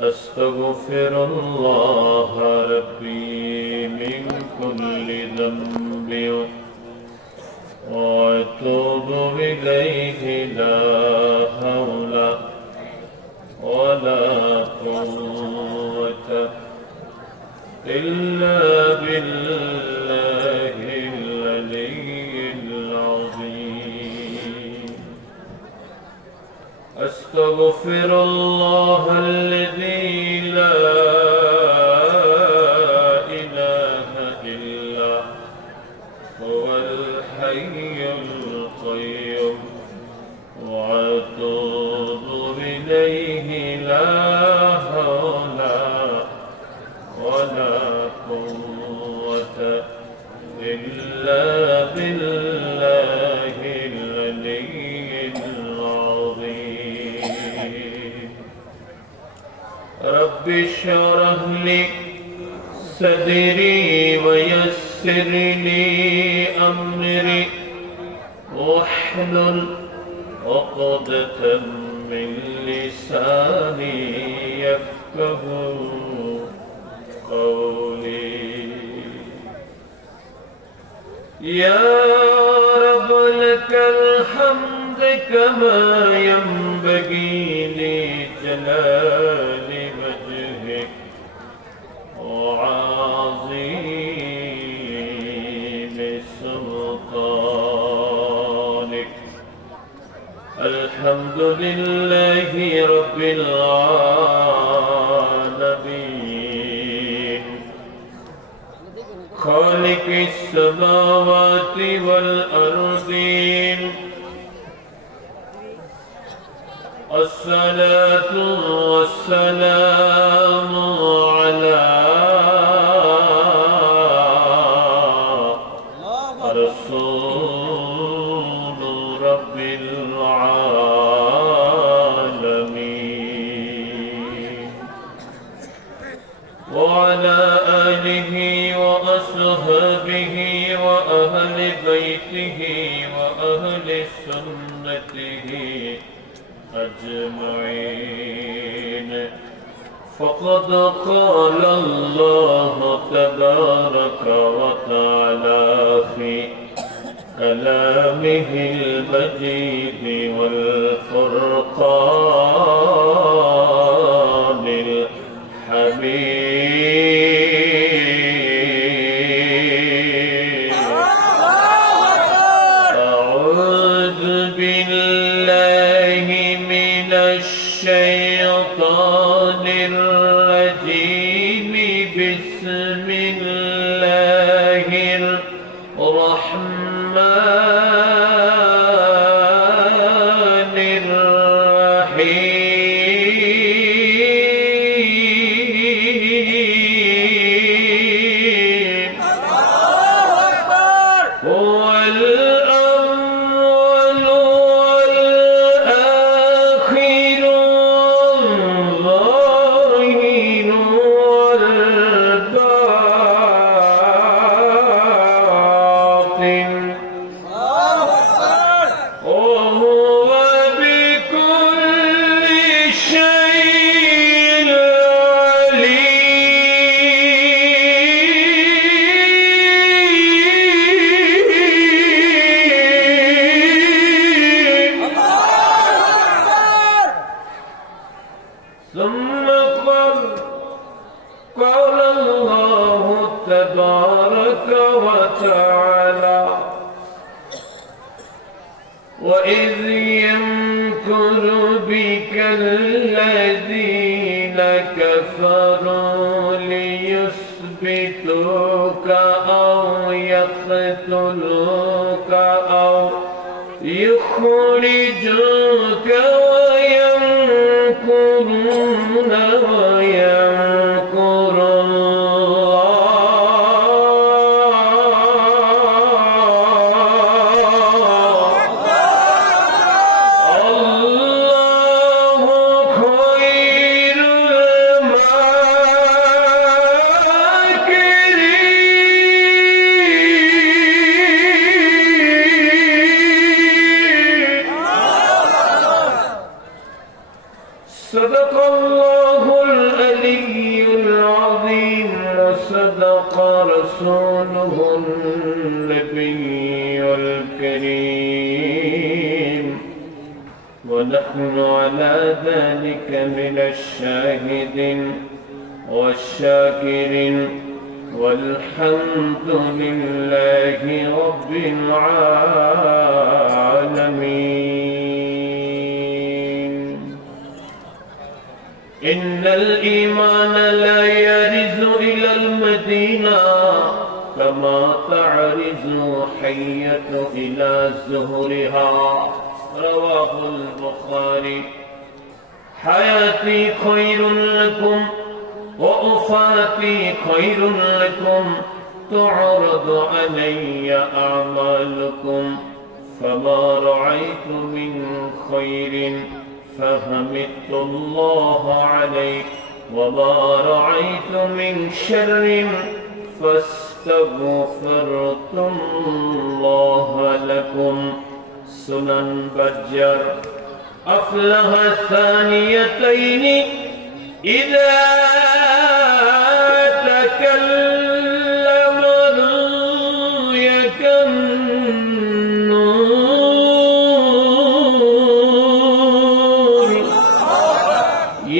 أستغفر الله ربي من كل ذنب وأتوب إليه لا حول ولا قوة إلا بالله العلي العظيم. أستغفر الله الذي لا إله إلا هو الحي القيوم وأتوب إليه لا حول ولا قوة إلا بالله العلي العظيم. رب اشرح لي صدري ويسر لي أمري واحلل عقدة من لساني يفقه قولي. يا رب لك الحمد كما ينبغي لجلال وجهك وعظيم سلطانك. الحمد لله رب العالمين خالق السماوات والأرضين. الصلاة والسلام على رسول رب العالمين وعلى آله وأصحابه وأهل بيته وأهل سنته أجمعين. فقد قال الله تبارك وتعالى في كلامه المجيد والفرقان الحميد. أعوذ بالله من الشيطان الرجيم. بسم الله الرحمن الرحيم. هو الأول والآخر والظاهر والباطن وهو بكل شيء عليم. ثم قال الله تبارك وتعالى وإذ يمكر بك الذين كفروا ليثبتوك أو يقتلوك أو يخرجوك ويمكرون ويمكر الله خير الماكرين. صدق الله العلي العظيم وصدق رسوله النبي الكريم ونحن على ذلك من الشاهدين والشاكرين والحمد لله رب العالمين. إن الإيمان لا يرز إلى المدينة كما تعرز حية إلى زهرها. رواه البخاري. حياتي خير لكم ووفاتي خير لكم تعرض علي أعمالكم فما رأيت من خير فحمدت الله عليه وما رأيت من شر فاستغفرت الله لكم. سنن بجر. أفلح الثانيتين إذا تكلم رؤيا كالنور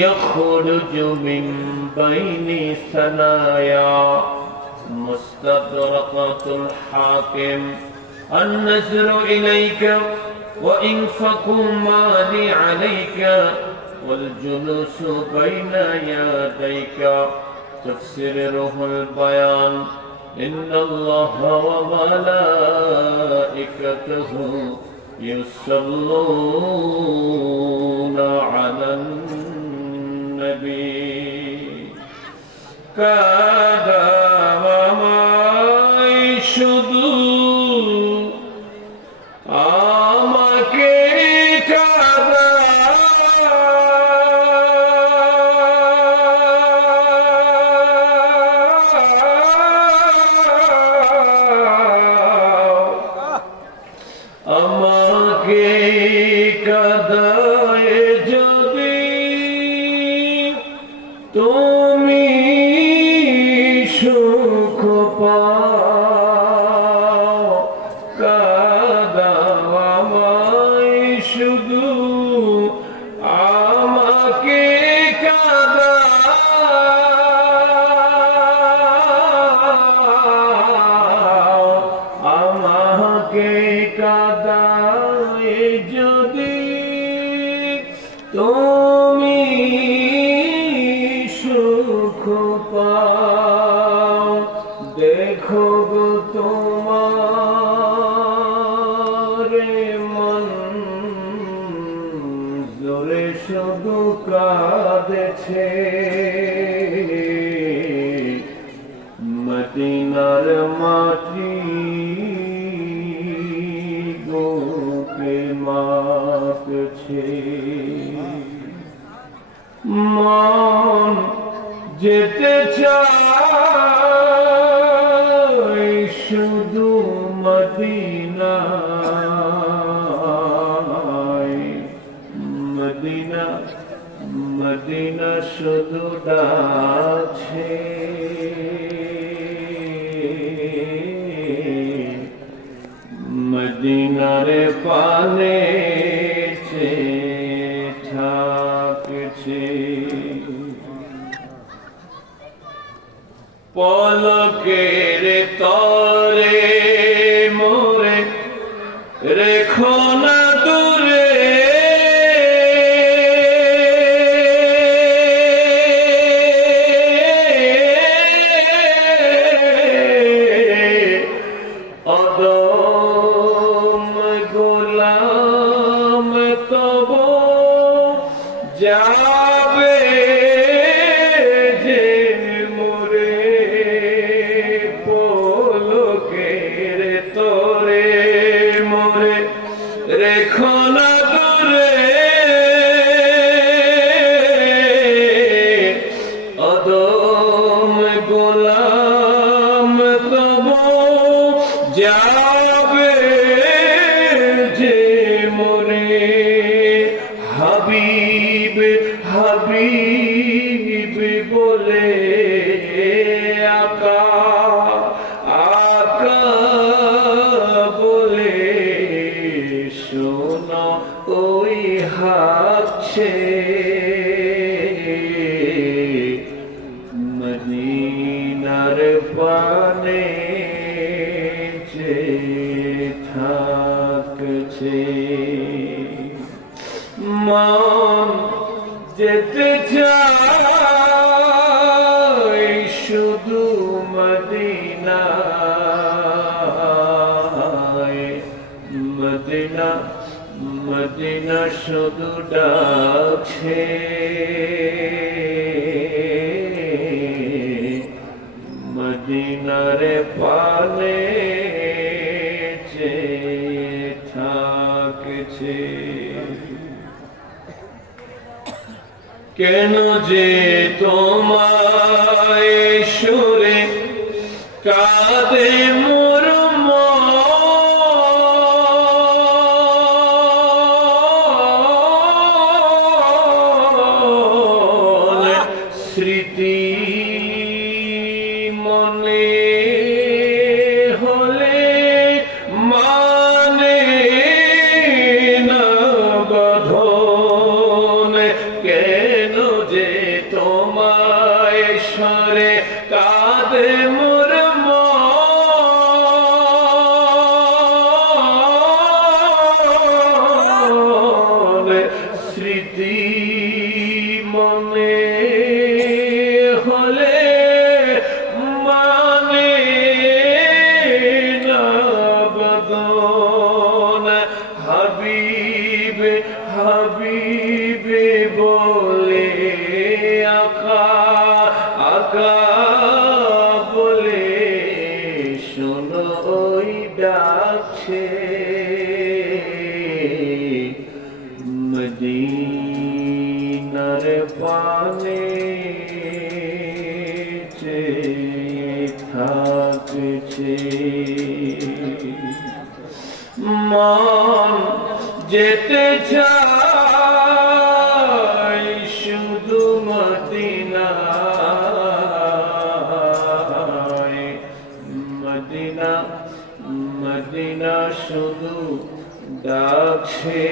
يخرج من بين ثنايا. مستدركة الحاكم. النظر إليك وإنفاق مالي عليك والجلوس بين يديك تفسره البيان. إن الله وملائكته يصلون على النبي. আমাকে কাদায় যদি তুমি সুখ পাও কাদাও আমায় শুধু আমাকে কাদাও আমাকে কাদায় যদি তুমি সুখ পাও। দেখো গো তোমার মন জোরে শুধু কাঁদেছে মদিনার মাটি মাপছে। মন যেতে চায় শুধু মদিনায়। মদিনা মদিনা শুধু ডাকছে মদিনারে পানে থাকছে। পলকের তরে মোরে রেখো না দূরে যাবে যে মোরে পলকের তোরে মোরে রেখো না দূরে অদম গোলাম তব যাবে যে মোরে হাবিব শোনো ওই হাঁকছে মদিনার পানে যে থাকছে মন যেতে চায় শুধু মদিনায় মদিনা মদিনা শুধু ডাকছে মদিনার পানে যে থাকছে কেন যে তোমায় সুরে কাঁদে মোর মন স্মৃতি মনে হলে মানে না বাঁধন কেন যে তোমায় সরে কাঁদে মোর মন স্মৃতি মনে হলে মানে না বদন হাবিবে হাবিবে বলে আকা আকা বলে শোনো ওই ডাকছে মদিনার পানে যে থাকছে মন যেতে চায় শুধু মদিনায় মদিনা মদিনা শুধু ডাকছে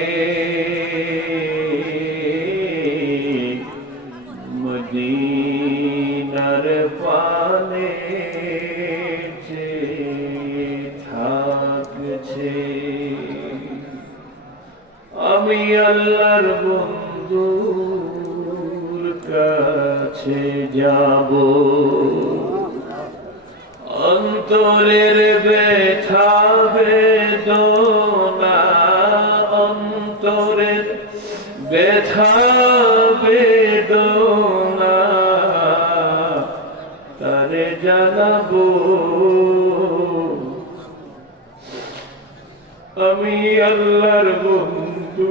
মদিনার পানে যে থাকছে আমি আল্লাহর বন্ধুর কাছে যাব অন্তরের ব্যথা বেদনা অন্তরের ব্যথা বেদনা তারে জানাবো আমি আল্লাহর বন্ধু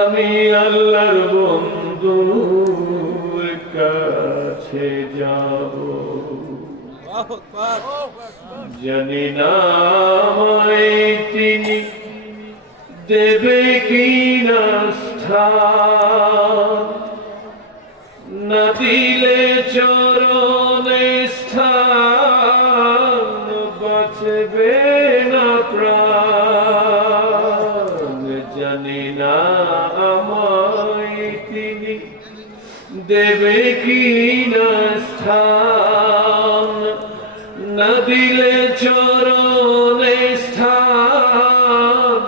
আমি আল্লাহর বন্ধুর কাছে যাব জানি না আমায় তিনি দেবে কি না স্থান না দিলে চরণে স্থান বাঁচবে না প্রাণ জানি না আমায় তিনি দেবে কি না স্থান না দিলে চরণে স্থান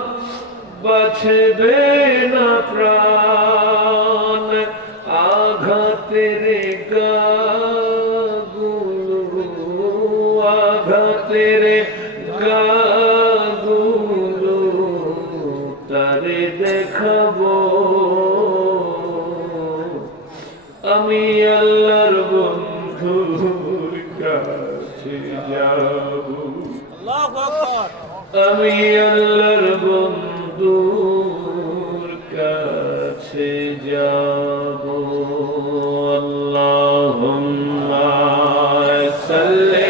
বাঁচবে না প্রাণ আঘাতের গাগুলো আঘাতের গাগুলো তারে দেখাবো আমি আল্লাহর বন্ধুর কাছে যাব আমি আল্লাহর বন্ধুর কাছে যাব আল্লাহুম্মা সাল্লি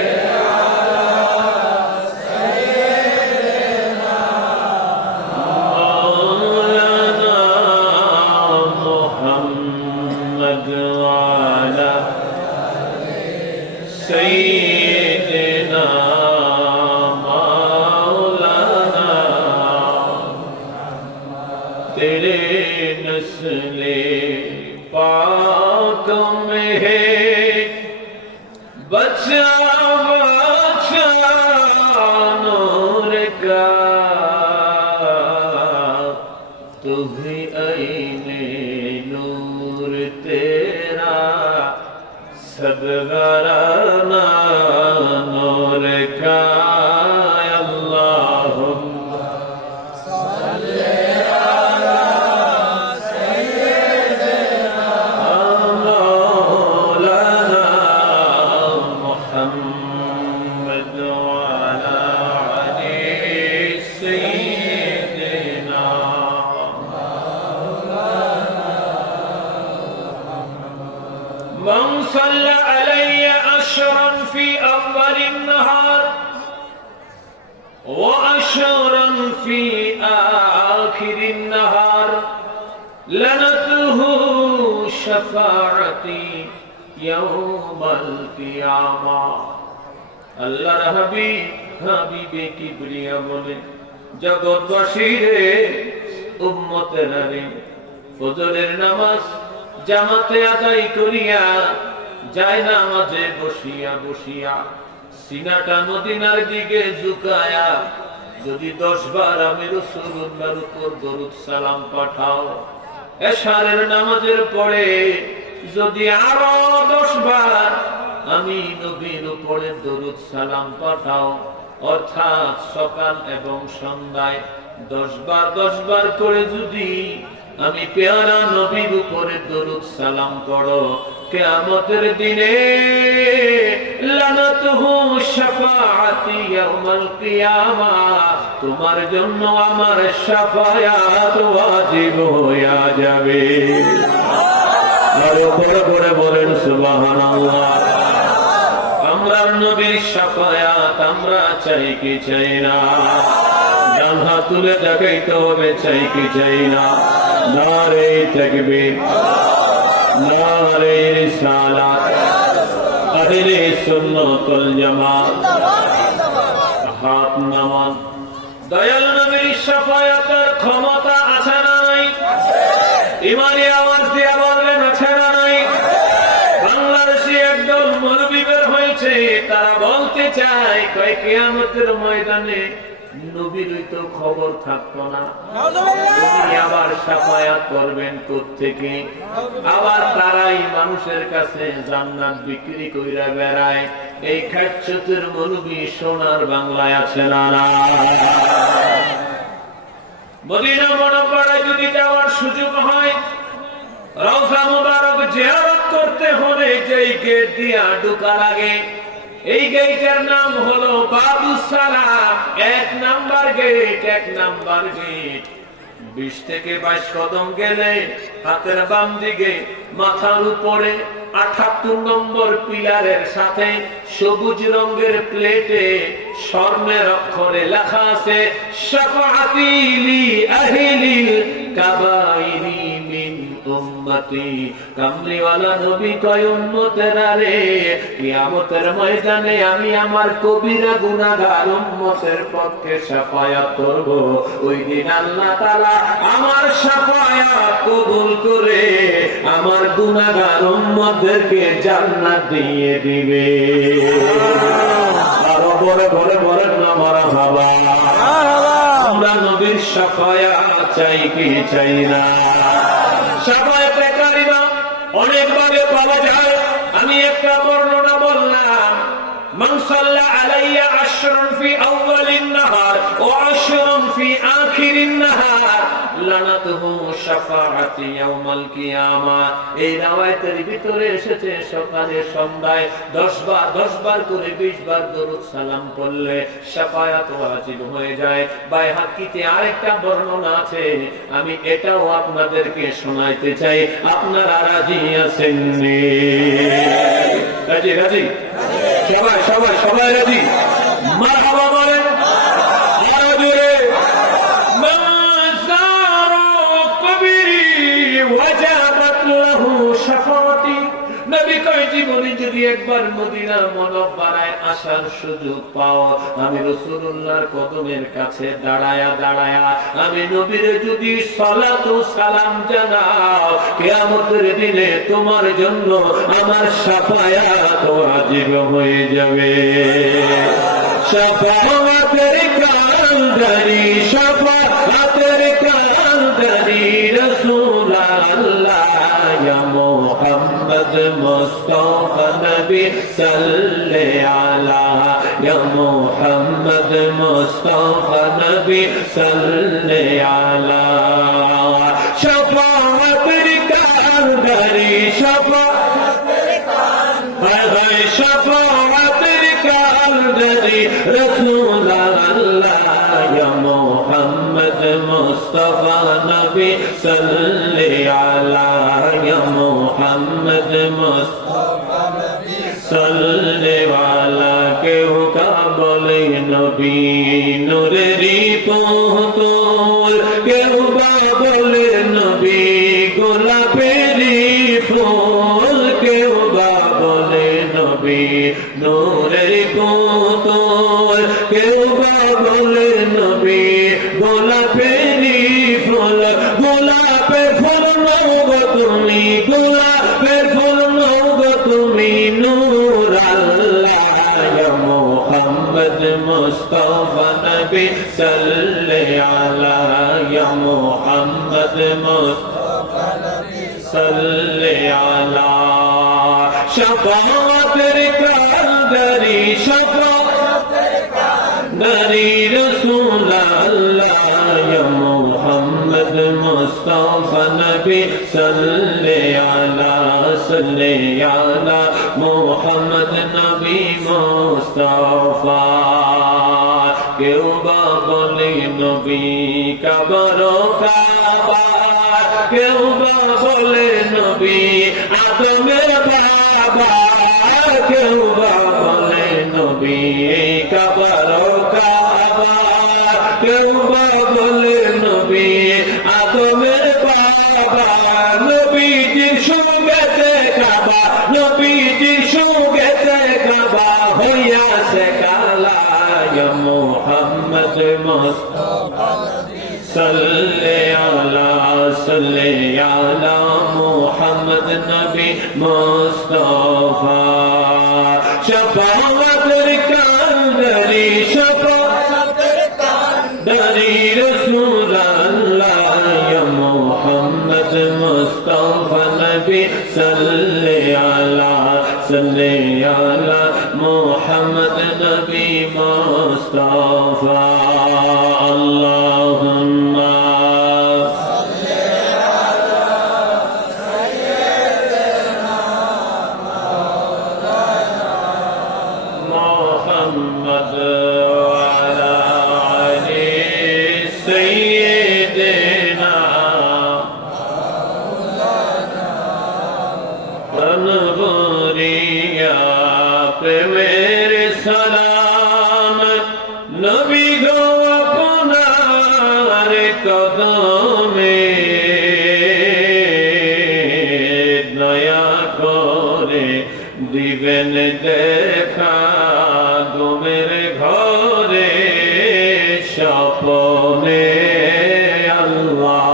سيدنا मिसले पाक में है बचा बचा नूर का तू ही आईने नूर तेरा सब घराना नूर का अल्लाहुम्मा सल्ली अला सय्यिदिना मौलाना मुहम्मद व अला आलि सय्यिदिना من صلى علي أشرا في أول النهار وأشرا في آخر النهار لنته شفاعتي يوم القيامة আল্লাহর হাবিব হাবিবে কিবরিয়া বলে জগৎবাসী রে উম্মতেরা রে ফজরের নামাজ জামাতে আদায় করিয়া যায় নামাজে বসিয়া বসিয়া সিনাটা মদিনার দিকে ঝুঁকায়া যদি 10 বার আমি রাসূলুল্লাহর উপর দরুদ সালাম পাঠাও এশারের নামাজের পরে যদি আরো 10 বার আমি নবীর উপরে দরুদ সালাম পাঠাও অর্থাৎ সকাল এবং সন্ধ্যায় 10 বার করে যদি আমি পেয়ারা নবীর উপরে দরুদ সালাম পড়ো কিয়ামতের দিনে লানাতুহু শাফাআতি ইয়াউমাল কিয়ামা তোমার জন্য আমার শাফায়াত ওয়াজিব হয়ে যাবে আরো বড় বলেন সুবহানাল্লাহ আমরার নবীর শাফায়াত আমরা চাই কি চাই না ডান হাত তুলে দেখাইতে হবে চাই কি চাই না নারে তাকবীর নারে রিসালাত আহলে সুন্নাত ওয়াল জামাত হাত নামান দয়াল নবীর শাফায়াতের ক্ষমতা আছে না নাই ইমানি আওয়াজ দিয়ে বলবেন আছে না নাই বাংলাদেশে একদল মৌলবি বের হয়েছে তারা বলতে চায় কয় কিয়ামতের ময়দানে নবীর তো খবর থাকতো না তিনি আবার শাফায়াত করবেন কোত্থেকে আবার তারাই মানুষের কাছে জান্নাত বিক্রি কইরা বেড়ায় এই খাচ্ছতের মৌলবি সোনার বাংলায় আছে না মদিনা মুনাওয়ারায় যদি যাওয়ার সুযোগ হয় রওজা মুবারক জিয়ারত করতে হলে যেই গেট দিয়া ঢোকা লাগে এই গেটের নাম হলো বাবুস সালাম 1 নাম্বার গেট 20 থেকে 22 কদম গেলে হাতের বাম দিকে মাথার উপরে 78 নম্বর পিলারের সাথে সবুজ রঙের প্লেটে স্বর্ণের অক্ষরে লেখা আছে শাফাআতি লি আহলিল কাবাইরি মিন উম্মতি কামলিওয়ালা নবী কয় উম্মতেরা রে কিয়ামতের ময়দানে আমি আমার কবিরা গুনাহগার উম্মতের পক্ষে শাফায়াত করব ওই দিন আল্লাহ তাআলা আমার শাফায়াত কবুল করে আমার গুনাহগার উম্মতদেরকে জান্নাত দিয়ে দিবে আরো বড় না মারহাবা আমরা নবীর শাফায়াত চাই কি চাই না শাফায়াতে কারিমা অনেক ভাবে পাওয়া যায় আমি একটা বর্ণনা বললাম মান সাল্লা আলাইয়া আশরান ফি আউয়ালিন নাহার ওয়া আশরান ফি আখিরিন নাহার লানাতুহু শাফাআতি ইয়াউমাল কিয়ামা এই riwayতের ভিতরে এসেছে সকালে সন্ধ্যায় 10 বার করে 20 বার দরুদ সালাম পড়লে শাফায়াত ওয়াজিব হয়ে যায় বাইহাকিতে আরেকটা বর্ণনা আছে আমি এটাও আপনাদেরকে শোনাইতে চাই আপনারা রাজি আছেন নি রাজি সবাই রাজি মারহাবা বলেন আরো জোরে মান সারা কবরি ওয়াজাবাত লাহু শাফাআতি নবী কয় জীবনে যদি একবার মদিনা মুনাওয়ারায় আসার সুযোগ পাও, আমি রাসূলুল্লাহর কদমের কাছে দাঁড়ায়া দাঁড়ায়া আমি নবীর যদি সালাত ও সালাম জানাও, কিয়ামতের দিনে তোমার জন্য আমার শাফায়াত ওয়াজিব হয়ে যাবে। শাফায়াতের কান্দারি, শাফায়াতের কান্দারি রাসূলুল্লাহ ইয়া মুহাম্মদ মুস্তাফা নবী সাল্লি আলা ইয়া মুহাম্মদ মুস্তাফা নবী সাল্লি আলা। শাফায়াতের কান্দারি, শাফায়াতের কান্দারি, শাফায়াতের কান্দারি রাসূলুল্লাহ ইয়া মুহাম্মদ মুস্তাফা নবী সাল্লি আলা ইয়া মুহাম্মদ মুস্তাফা নবী সাল্লি আলা। কেউ কা বলে নবী নূরেরই পুতুল, কেউ বা বলে নবী গোলাপেরই ফুল, কেউ বা বলে নবী নূরের পুতুল, কেউ বা বলে নবী গোলাপেরই ফুল। গোলাপের ফুল নও গো তুমি, গোলাপের ফুল নও গো তুমি, নূর আল্লাহ ইয়া মুহাম্মদ মুস্তাফা নবী সাল্লি আলা ইয়া মুহাম্মদ মুস্তাফা নবী সাল্লি আলা। শাফায়াতের কান্দারি, শাফায়াতের কান্দারি রাসূলুল্লাহ ইয়া মুহাম্মদ মুস্তাফা নবী সাল্লি আলা, সাল্লি আলা মুহাম্মদ নবী মুস্তাফা। কেউ বা বলে নবী কাবার কাবা, কেউ বা বলে নবী আদমের বাবা, কেউ বা বলে নবী কাবার কাবা, কেউ বা বলে নবী আদমের বাবা। নবীজির সঙ্গেতে কাবা, নবীজির সঙ্গেতে কাবা হইয়াছে কালা ইয়া মুহাম্মদ মুস্তাফা সাল্লি আলা, সাল্লি আলা মুহাম্মদ নবী মুস্তাফা। শাফায়াতের কান্দারি, শাফায়াতের কান্দারি রাসূলুল্লাহ ইয়া মুহাম্মদ মুস্তাফা নবী সাল্লি আলা, সাল্লি আলা মুহাম্মদ নবী মুস্তাফা। আল্লাহুম্মা কদমে দয়া করে দিবেন দেখা, ঘুমের ঘরে স্বপ্নে আল্লাহ।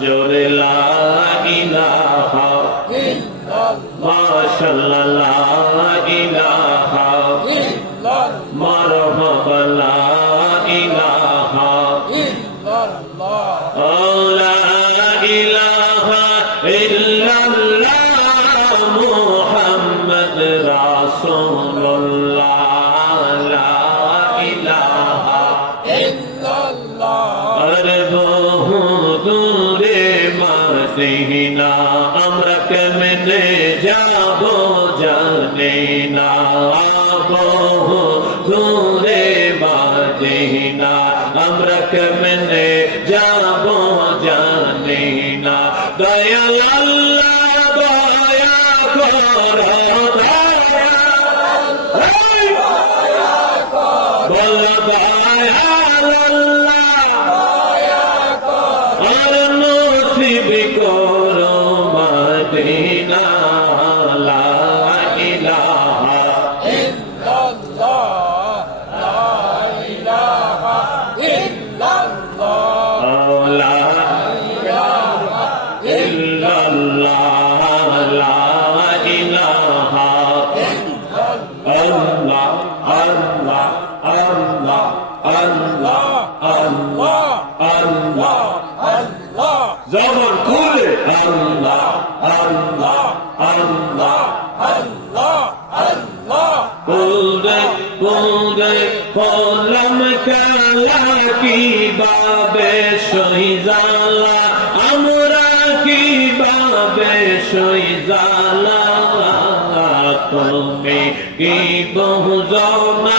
জোরে লা ইলাহা মাশাআল্লাহ লা ইলাহা মারহাবা লা ইলাহা লা ইলাহা ইল্লাল্লাহ মুহাম্মদ রাসূলুল্লাহ লা ইলাহা ইল্লাল্লাহ। আর বহু দূরে মদিনা আমরা কেমনে যাব জানি না, বহু দূরে আমরা কেমনে যাব জানি না দয়াল আল্লাহ দয়া করো বল দয়াল আল্লাহ আর নসিব করো মদিনা লা ইলাহা জবান খুলে আল্লাহ আল্লাহ আল্লাহ আল্লাহ আল্লাহ বলতে বলতে হলাম কালা কি বাবে সইজালা আমরা কি বাবে সইজালা তুমি কি বুঝো না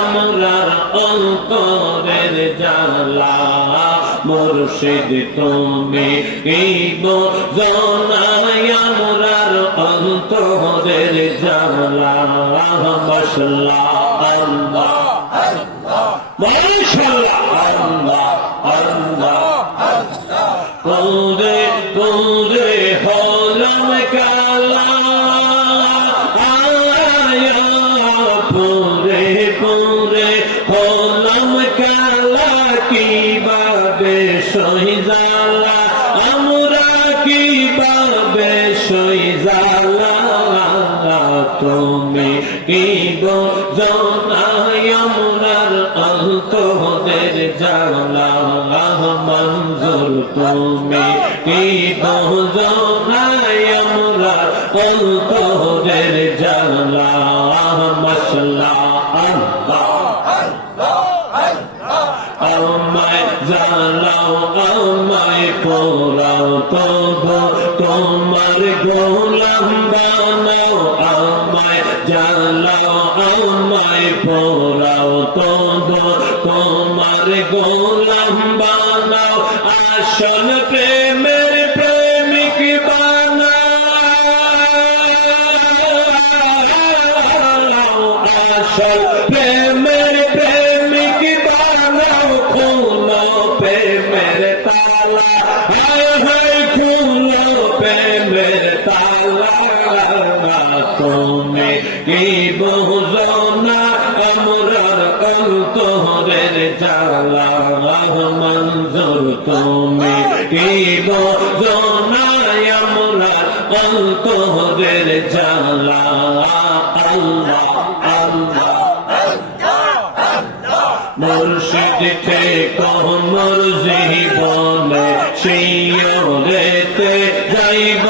আমরার অন্তরের জ্বালা মুর্শিদ তুমি কি বুঝো না আমরার অন্তরের জ্বালা মাশাআল্লাহ আল্লাহ মাশাআল্লাহ আল্লাহ আল্লাহ কোরে কোরে হলাম কালা পুরে পুরে হলাম কালা কি বাবে সইজালা আমরা কি বাবে সইজালা তুমি কি বুঝো না আমরার অন্তরের জ্বালা মঞ্জুর তুমি কি বুঝো না আমরার অন্তরের জ্বালা মাশাআল্লাহ আল্লাহ আমায় জ্বালাও আমায় পোড়াও তবু তোমার গোলাম বানাও আমায় জ্বালাও আমায় পোড়াও তবু তোমার গোলাম বানাও আসল প্রেমের প্রেমিক বানাও আসল প্রেমের প্রেমিক বানাও খুলো প্রেমের তালা হায় হায় খুলো প্রেমের তালা তুমি কি বুঝো না আমরার অন্তরের জ্বালা মঞ্জুর তুমি কি বুঝো না আমরার অন্তরের জ্বালা আল্লাহ আল্লাহ মুর্শিদ থেকে মোর জীবনে শিয়রেতে যাইব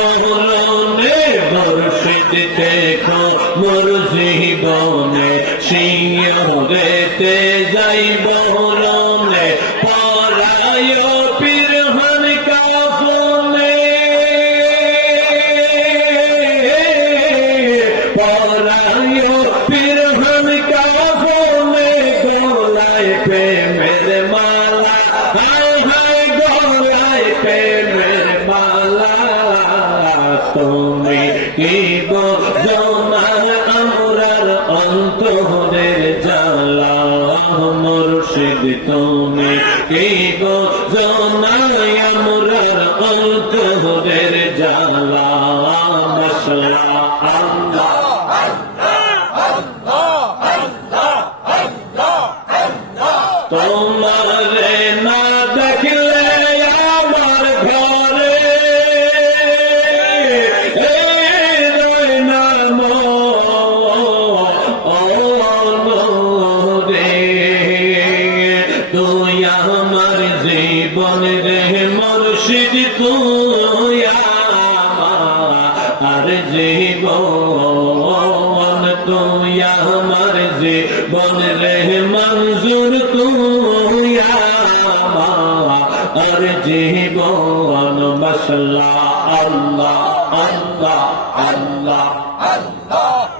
রনে মুর্শিদ থেকে মোর জীবনে শিয়রেতে যাইব রনে পরায় পিরহন কাফনে পরায় পিরহন কাফনে গোলায় প্রেমের মালা হায় হায় গোলায় প্রেমের মালা তুমি কি বুঝো না আমরার অন্তরের জ্বালা মুর্শিদ তুমি কি বুঝো না আমরার অন্তরের জ্বালা মাশাআল্লাহ আল্লাহ তোমারে না দেখলে আমার ঘরে না রে তুই আমার জীবন রে মুর্শিদ তুই আমার জীবন তুই আমার জীবন রে মঞ্জুর তুই আমার জীবন মাশাআল্লাহ আল্লাহ আল্লাহ আল্লাহ আল্লাহ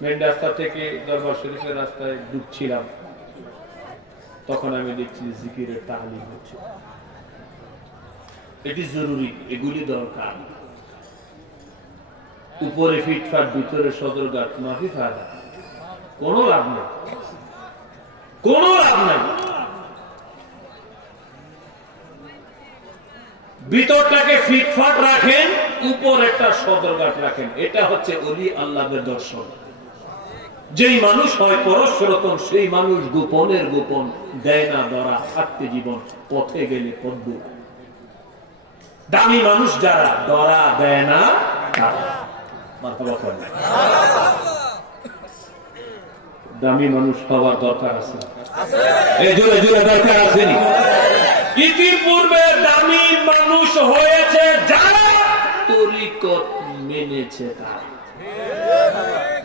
মেন রাস্তা থেকে দরবার শরীফের রাস্তায় ঢুকছিলাম, তখন আমি দেখছি জিকিরের তালিম হচ্ছে। এটি জরুরি, এগুলি দরকার। উপরে ফিটফাট, ভিতরে সদরঘাট, মাফি ফায়দা, কোনো লাভ নেই, কোনো লাভ নেই। ভিতরটাকে ফিটফাট রাখেন, উপর একটা সদরঘাট রাখেন। এটা হচ্ছে ওলি আল্লাহর দর্শন। যেই মানুষ হয় পরশরতন, সেই মানুষ গোপনের গোপন দেয় না ধরা, থাকতে জীবন, পথে গেলে পদ্ম। দামি মানুষ যারা ধরা দেয় না, দামি মানুষ হওয়ার দরকার আছে, জোরে জোরে দরকার আসেনি। ইতিপূর্বে দামি মানুষ হয়েছে যারা তরিকত মেনেছে তারা।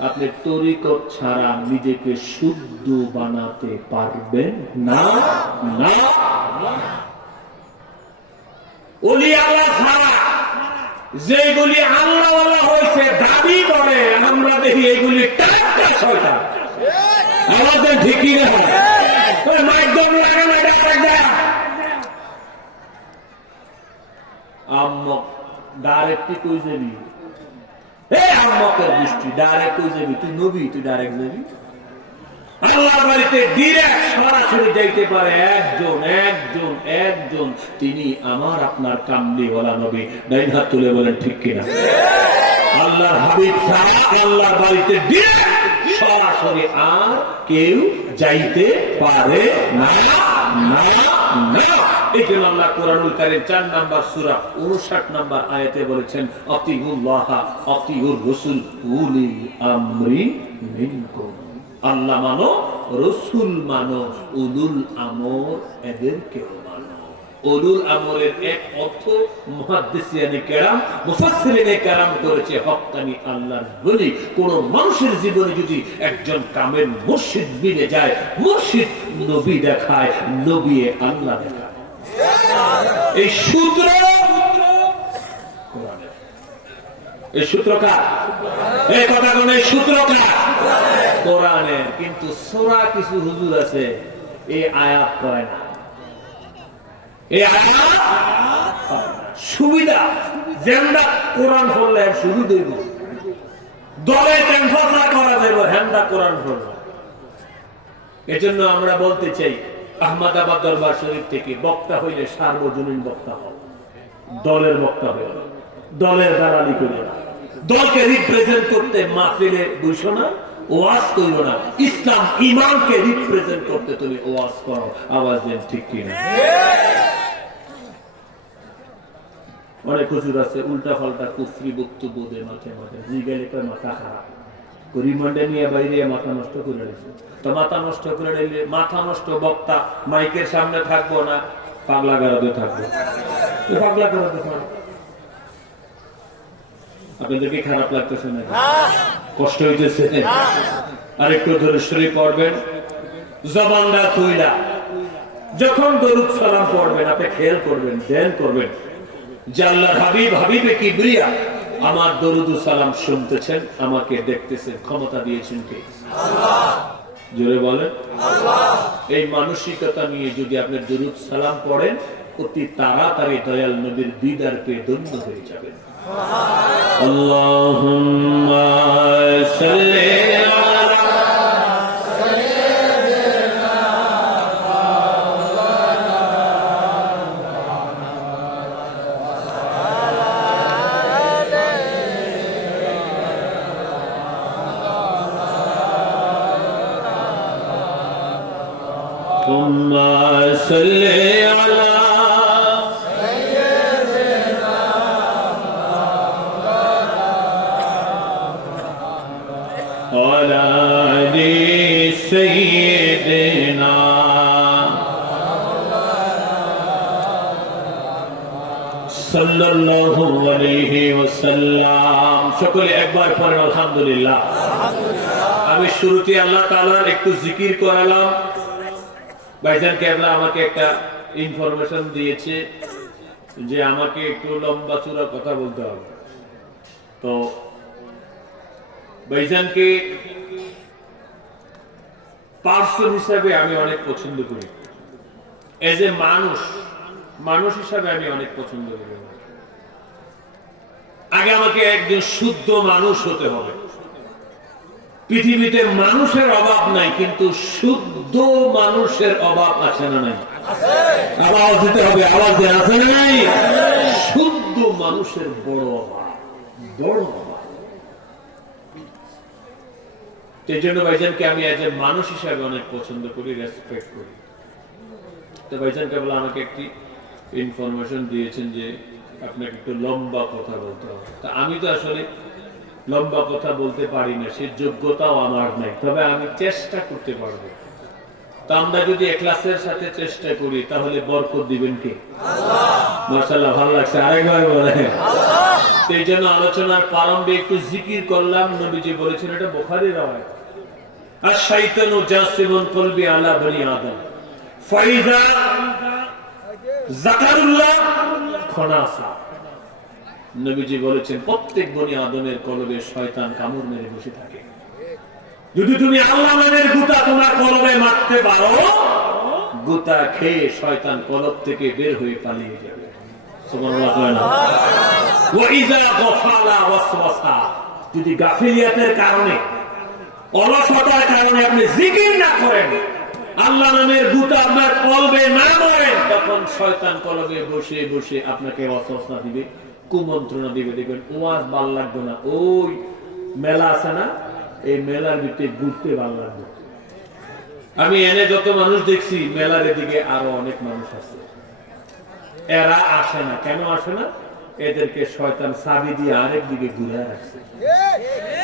আপনি তরিকত ছাড়া নিজেকে শুদ্ধ বানাতে পারবেন না, না। ওলি আল্লাহ ছাড়া যেগুলি আল্লাহওয়ালা হয়েছে দাবি করে, আমরা দেখি এগুলি টাটকা শয়তান। আমাদের ঠিকই না, মাধ্যম লাগে না। আম্মক ডাইরেক্টলি কই যাবি? আম্মকের দৃষ্টি ডাইরেক্ট কই যাবি? তুই নবী, তুই ডাইরেক্ট যাবি? আল্লাহর বাড়িতে ডাইরেক্ট সরাসরি যাইতে পারে একজন, একজন, একজন, তিনি আমার আপনার কামলিওয়ালা নবী। ডাইন হাত তুলে বলেন ঠিক কিনা? আল্লাহর হাবিব ছাড়া আল্লাহর বাড়িতে ডাইরেক্ট সরাসরি আর কেউ যাইতে পারে না, না, না। এই জন্য আল্লাহ কোরআনুল কারীম 4 নম্বর সূরা 59 নম্বর আয়াতে বলেছেন, আতিউল্লাহ আতিউর রাসূল উলিল আমরি মিনকুম। আল্লাহ মানো, রাসূল মানো, উলুল আমর এদেরকে মানো। উলুল আমরের এক অর্থ মুহাদ্দিসিনে কেরাম, মুফাসসিরিনে কেরাম করেছে হক্কানি আল্লাহর ওলি। কোন মানুষের জীবনে যদি একজন কামেল মুর্শিদ মিলে যায়, মুর্শিদ নবী দেখায়, নবী আল্লাহ দেখায়। এই সূত্র কোরআনের, এই সূত্রকার, এই কথা কোন সূত্রকার কোরআনের। কিন্তু সূরা কিছু হুজুর আছে এই আয়াত করে না, এই আয়াত সুবিধা যেন্দা কোরআন পড়লে শুরু দেব দলে টেনফাসা করা যাব, হ্যান্ডা কোরআন পড়ল। এজন্য আমরা বলতে চাই, আহমদাবাদ দরবার শরীফ থেকে বক্তা হইলে সার্বজনীন বক্তা হও, দলের বক্তা হইল, দলের দালালি করিও না, দলকে রিপ্রেজেন্ট করতে মাহফিলে বসো না, ওয়াজ করিও না। ইসলাম ঈমানকে রিপ্রেজেন্ট করতে তুমি ওয়াজ করো। আওয়াজ দেন ঠিক কিনা? অনেক হুজুর আছে উল্টা পাল্টা কুফরি বক্তব্য দেয়, মাঠে মাঠে জিগালে কয় মাথা খারাপ, রিমান্ডে নিয়ে বাইরে মাথা নষ্ট করে দিয়েছে। তো মাথা নষ্ট করে দিলে মাথা নষ্ট বক্তা মাইকের সামনে থাকবো না, পাগলা গারদে থাকবো। পাগলা গারদে থাকবো। আপনাদেরকে খারাপ লাগতেছে না? কষ্ট হইতেছে? আর একটু ধরে শরীফ পড়বেন, জবানটা কইলা যখন দরুদ সালাম পড়বেন আপনি খেয়াল করবেন, ধ্যান করবেন যে আল্লাহর হাবিব, হাবিবে কিবরিয়া আমার দরুদ ও সালাম শুনতেছেন, আমাকে দেখতেছেন, ক্ষমতা দিয়েছেন কে? আল্লাহ। জোরে বলেন আল্লাহ। এই মানসিকতা নিয়ে যদি আপনি দরুদ সালাম পড়েন, অতি তাড়াতাড়ি দয়াল নবীর দিদার পেয়ে ধন্য হয়ে যাবেন। আল্লাহুম্মা সাল্লি সাল্লাল্লাহু আলাইহি ওয়াসাল্লাম। সকলে একবার পড়েন আলহামদুলিল্লাহ। আমি শুরুতে আল্লাহ তাআলার একটু জিকির করালাম। ভাইজান কেবলা আমাকে একটা ইনফরমেশন দিয়েছে যে আমাকে একটু লম্বা চূড়া কথা বলতে হবে। তো ভাইজানকে পার্সন হিসাবে আমি অনেক পছন্দ করি, এজ এ মানুষ হিসাবে আমি অনেক পছন্দ করি। আগে আমাকে একজন শুদ্ধ মানুষ হতে হবে। পৃথিবীতে মানুষের অভাব নাই, কিন্তু শুদ্ধ মানুষের অভাব আছে না নাই? আওয়াজ দিতে হবে, আওয়াজ দিয়ে আছে না নাই? শুদ্ধ মানুষের বড় অভাব, বড় অভাব। এই জন্য ভাইজানকে আমি এজ এ মানুষ হিসাবে অনেক পছন্দ করি, রেসপেক্ট করি। তো ভাইজান কেবল আমাকে একটি ইনফরমেশন দিয়েছেন যে আপনাকে একটু লম্বা কথা বলতে হবে। তা আমি তো আসলে লম্বা কথা বলতে পারি না, সে যোগ্যতাও আমার নাই, তবে আমি চেষ্টা করতে পারবো। তো আমরা যদি ইখলাসের সাথে চেষ্টা করি তাহলে বরকত দিবেন কে? মাশাআল্লাহ, ভালো লাগছে, আরেকবার বলেন। এই জন্য আলোচনার প্রারম্ভে একটু জিকির করলাম। নবীজি বলেছেন, এটা বুখারীর রাওয়ায়াত, আশ-শাইতানু জাসিমুন কলবি আলা বনি আদম ফাইজা যাকারুল্লাহ খনাসা। নবীজি বলেছেন, প্রত্যেক বনি আদমের কলবে শয়তান কামড় মেরে বসে থাকে। যদি তুমি আল্লাহ নামের গুতা তোমার কলবে মারতে পারো, গুতা খেয়ে শয়তান কলব থেকে বের হয়ে পালিয়ে যাবে। সুবহানাল্লাহ। ওয়া ইযা গাফালা ওয়াসওয়াসা, যদি গাফিলিয়াতের কারণে, অলসতার কারণে আপনি জিকির না করেন, আল্লাহ নামের গুতা আপনার কলবে না মারেন, তখন শয়তান কলবে বসে বসে আপনাকে ওয়াসওয়াসা দিবে, কুমন্ত্রণা দিবে। দেখবেন ওয়াজ ভাল লাগবে না, ওই মেলা আছে না, এই মেলার ভিতরে ঘুরতে ভাল লাগবে। আমি এনে যত মানুষ দেখছি, মেলার দিকে আরো অনেক মানুষ আছে, এরা আসে না। কেন আসে না? এদেরকে শয়তান চাবি দিয়ে আরেক দিকে ঘুরে রাখছে।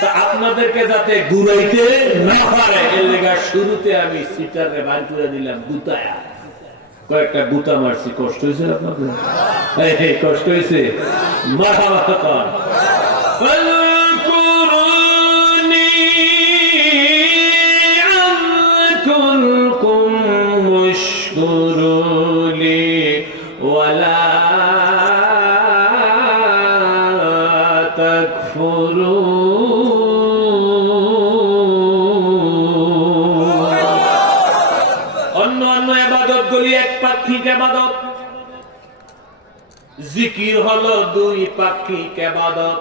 তা আপনাদেরকে যাতে ঘুরাইতে না পারে, এর লেগা শুরুতে আমি সিটারে বার করে দিলাম গুতায়া, কয়েকটা গুতা মারছি। কষ্ট হয়েছে আপনাদের? কষ্ট হয়েছে? মারহাবা কর। ফাযকুরুনি আযকুরকুম ওয়াশকুরুলি ওয়ালা অন্যান্য ইবাদত গুলি একপাক্ষিক ইবাদত, জিকির হলো দুই পাক্ষিক ইবাদত।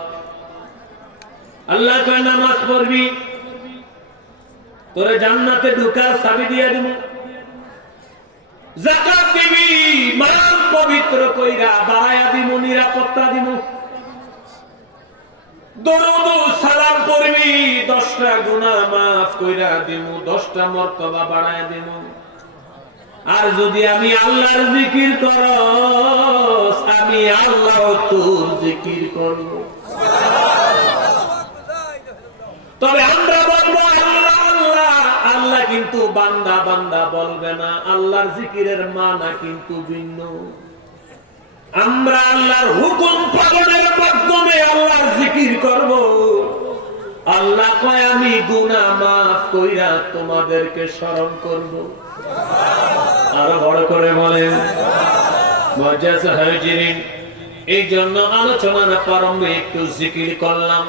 আল্লাহ কয়, নামাজ পড়বি তোরে জান্নাতে ঢোকার চাবি দিয়ে দেব, যাকাত দিবি মাল পবিত্র কইরা বাড়ায়া দিব, নিরাপত্তা দিব, দরুদ সালাম করবি 10টা গুনাহ মাফ কইরা দিমু, 10টা মর্তবা বাড়ায়া দিমু। আর যদি আমি আল্লাহর জিকির করস, আমি আল্লাহ তোর জিকির করব। তবে আমরা বলবো আল্লাহ আল্লাহ আল্লাহ, কিন্তু বান্দা বান্দা বলবে না। আল্লাহর জিকিরের মানা কিন্তু ভিন্ন। আমরা আল্লাহর হুকুম পালনের মাধ্যমে আল্লাহর জিকির করব। আল্লাহ কয়, আমি গুনাহ মাফ কইরা তোমাদেরকে স্মরণ করব। আরো বড় করে বলেন মুআজ্জাজ হাজিরিন। এই জন্য আলোচনার প্রারম্ভে একটু জিকির করলাম।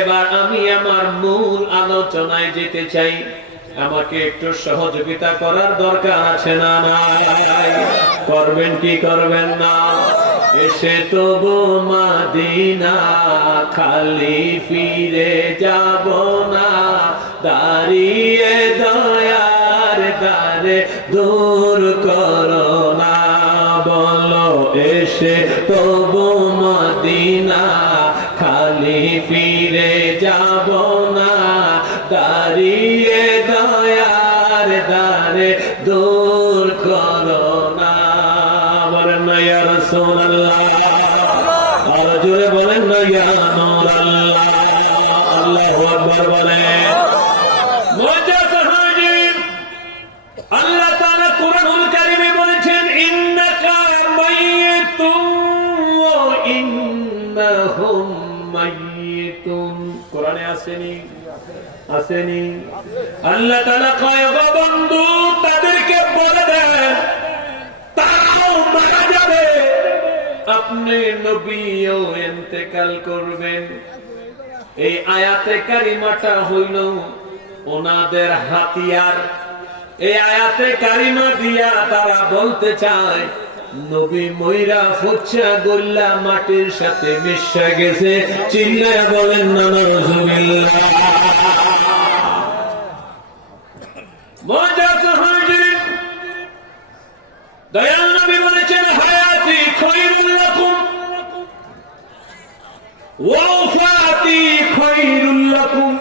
এবার আমি আমার মূল আলোচনায় যেতে চাই। আমাকে একটু সহযোগিতা করার দরকার আছে না নাই? করবেন কি করবেন না? এসে তবু মদিনা খালি ফিরে যাব না, দাঁড়িয়ে দয়ার দ্বারে দূর করো না। বলো এসে তবু মদিনা খালি ফিরে যাব না, দাঁড়িয়ে দয়ার দ্বারে দূর করো না। বলেন না ইয়া রাসূলুল্লাহ, আর জোরে বলেন না ইয়া নূরুল্লাহ। আল্লাহু আকবার বলেন। মুআজ্জাজ হাজির, আল্লাহ তাআলা কুরআনুল কারীমে বলেছেন, ইন্নাকা মাইয়িতুন ওয়া ইন্নাহুম মাইয়িতুন। কোরআনে আসেনি? আসেনি? আল্লাহ তাআলা কয়, গো বন্ধু, তাদেরকে বলে দেন তারাও মারা যাবে, আপনি নবীও ইন্তেকাল করবেন। এই আয়াতে কারিমাটা হইল ওনাদের হাতিয়ার, এই আয়াতে কারিমা দিয়া তারা বলতে চায় নবী ময়রা ফুচ্ছা গোল্লা মাটির সাথে মিশে গেছে। চিল্লায়া বলেন না নাউজুবিল্লাহ। দয়াল নবী বলেছেন হায়াতি খায়রুল লাকুম ওয়া ওয়াফাতি খায়রুল লাকুম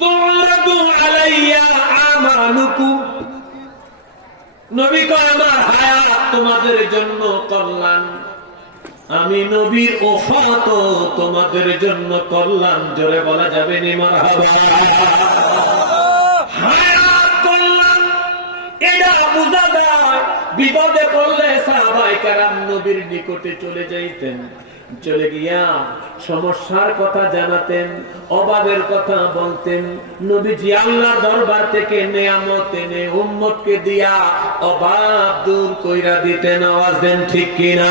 তুরাদু আলাইয়া আমালুকুম। নবী কয় আমার হায়াত তোমাদের জন্য কল্যাণ, আমি নবীর ওফাত তোমাদের জন্য কল্যাণ। জোরে বলা যাবে নি মারহাবা। হায়াত কল্যাণ এটা বুঝা যায়। বিপদে পড়লে সাহাবায়ে কেরাম নবীর নিকটে চলে যাইতেন, চলে গিয়া সমস্যার কথা জানাতেন, অভাবের কথা বলতেন। নবীজি আল্লাহর দরবার থেকে নেয়ামত এনে উম্মতকে দিয়া অভাব দূর কইরা দিতেন। আওয়াজ দেন ঠিক কিনা?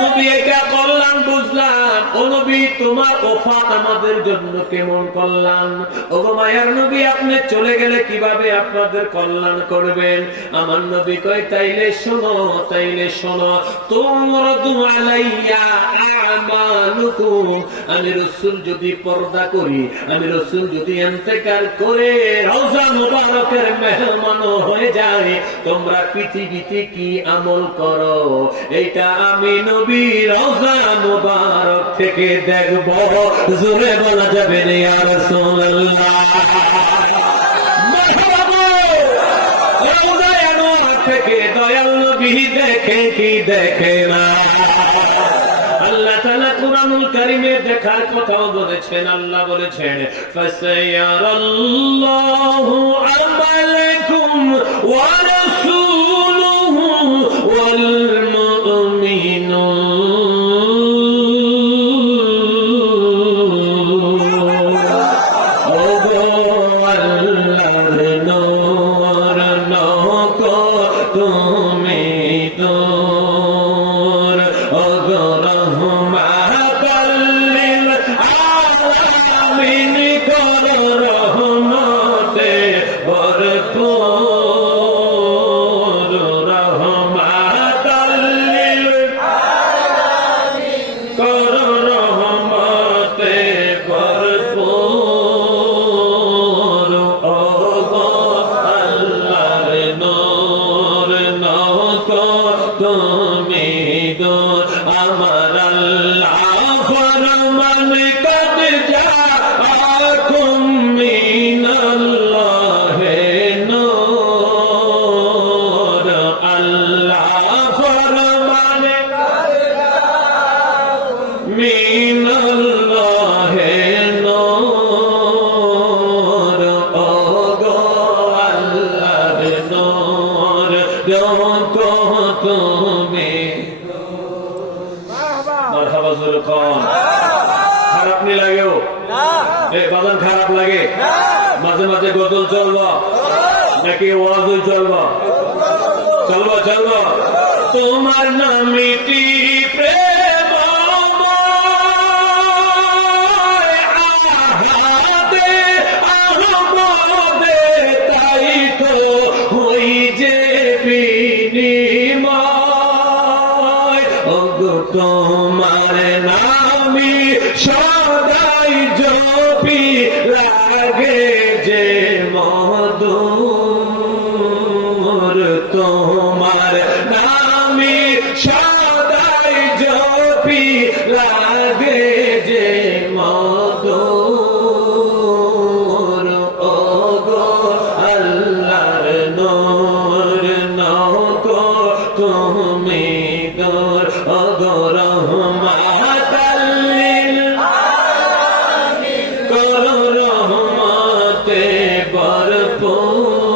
নবী এটা কল্যাণ বুঝলাম। ও নবী তোমার ওফাত আমাদের জন্য কেমন কল্যাণ। ওগো মায়ার নবী আপনি চলে গেলে কিভাবে আপনাদের কল্যাণ করবেন? আমার নবী কয় তাইলে শোনো, তাইলে শোনো। তুমরাদু আলাইয়া আমালুকুম, আমি রাসূল যদি পর্দা করি, আমি রাসূল যদি ইন্তেকাল করে রওজা মুবারকের মেহমান হয়ে যায়, তোমরা পৃথিবীতে কি আমল করো এইটা আমি নবী রওজা মুবারক থেকে দেখব। জোরে বলা যাবে না ইয়া রাসূলুল্লাহ। মারহাবা। রওজা আনোয়ার থেকে দয়াল নবী দেখে কি দেখে না? আল্লাহ তাআলা কুরআনুল কারীমে দেখার কথাও বলেছেন। আল্লাহ বলেছেন ফাসায়ারাল্লাহু আমালাকুম ওয়া রাসূলুহু ওয়াল মুমিনুন। খারাপ নি লাগেও বাজান? খারাপ লাগে? মাঝে মাঝে গজল চলবো নাকি ওয়াজও চলবো? চলবো চলবো। তোমার নামিটি প্রেম আহাদে আহমদে, তাই তো হই যে বিনিময়। ওগো তোমার নামি সদাই জপি, লাগে যে মধুর। তোমার নামি সদাই জপি, লাগে যে মধুর। ওগো আল্লাহর নূর নগো তুমি দূর। ওগো রহমাতাল লিল আলামিন, করো রহমতে ভরপুর।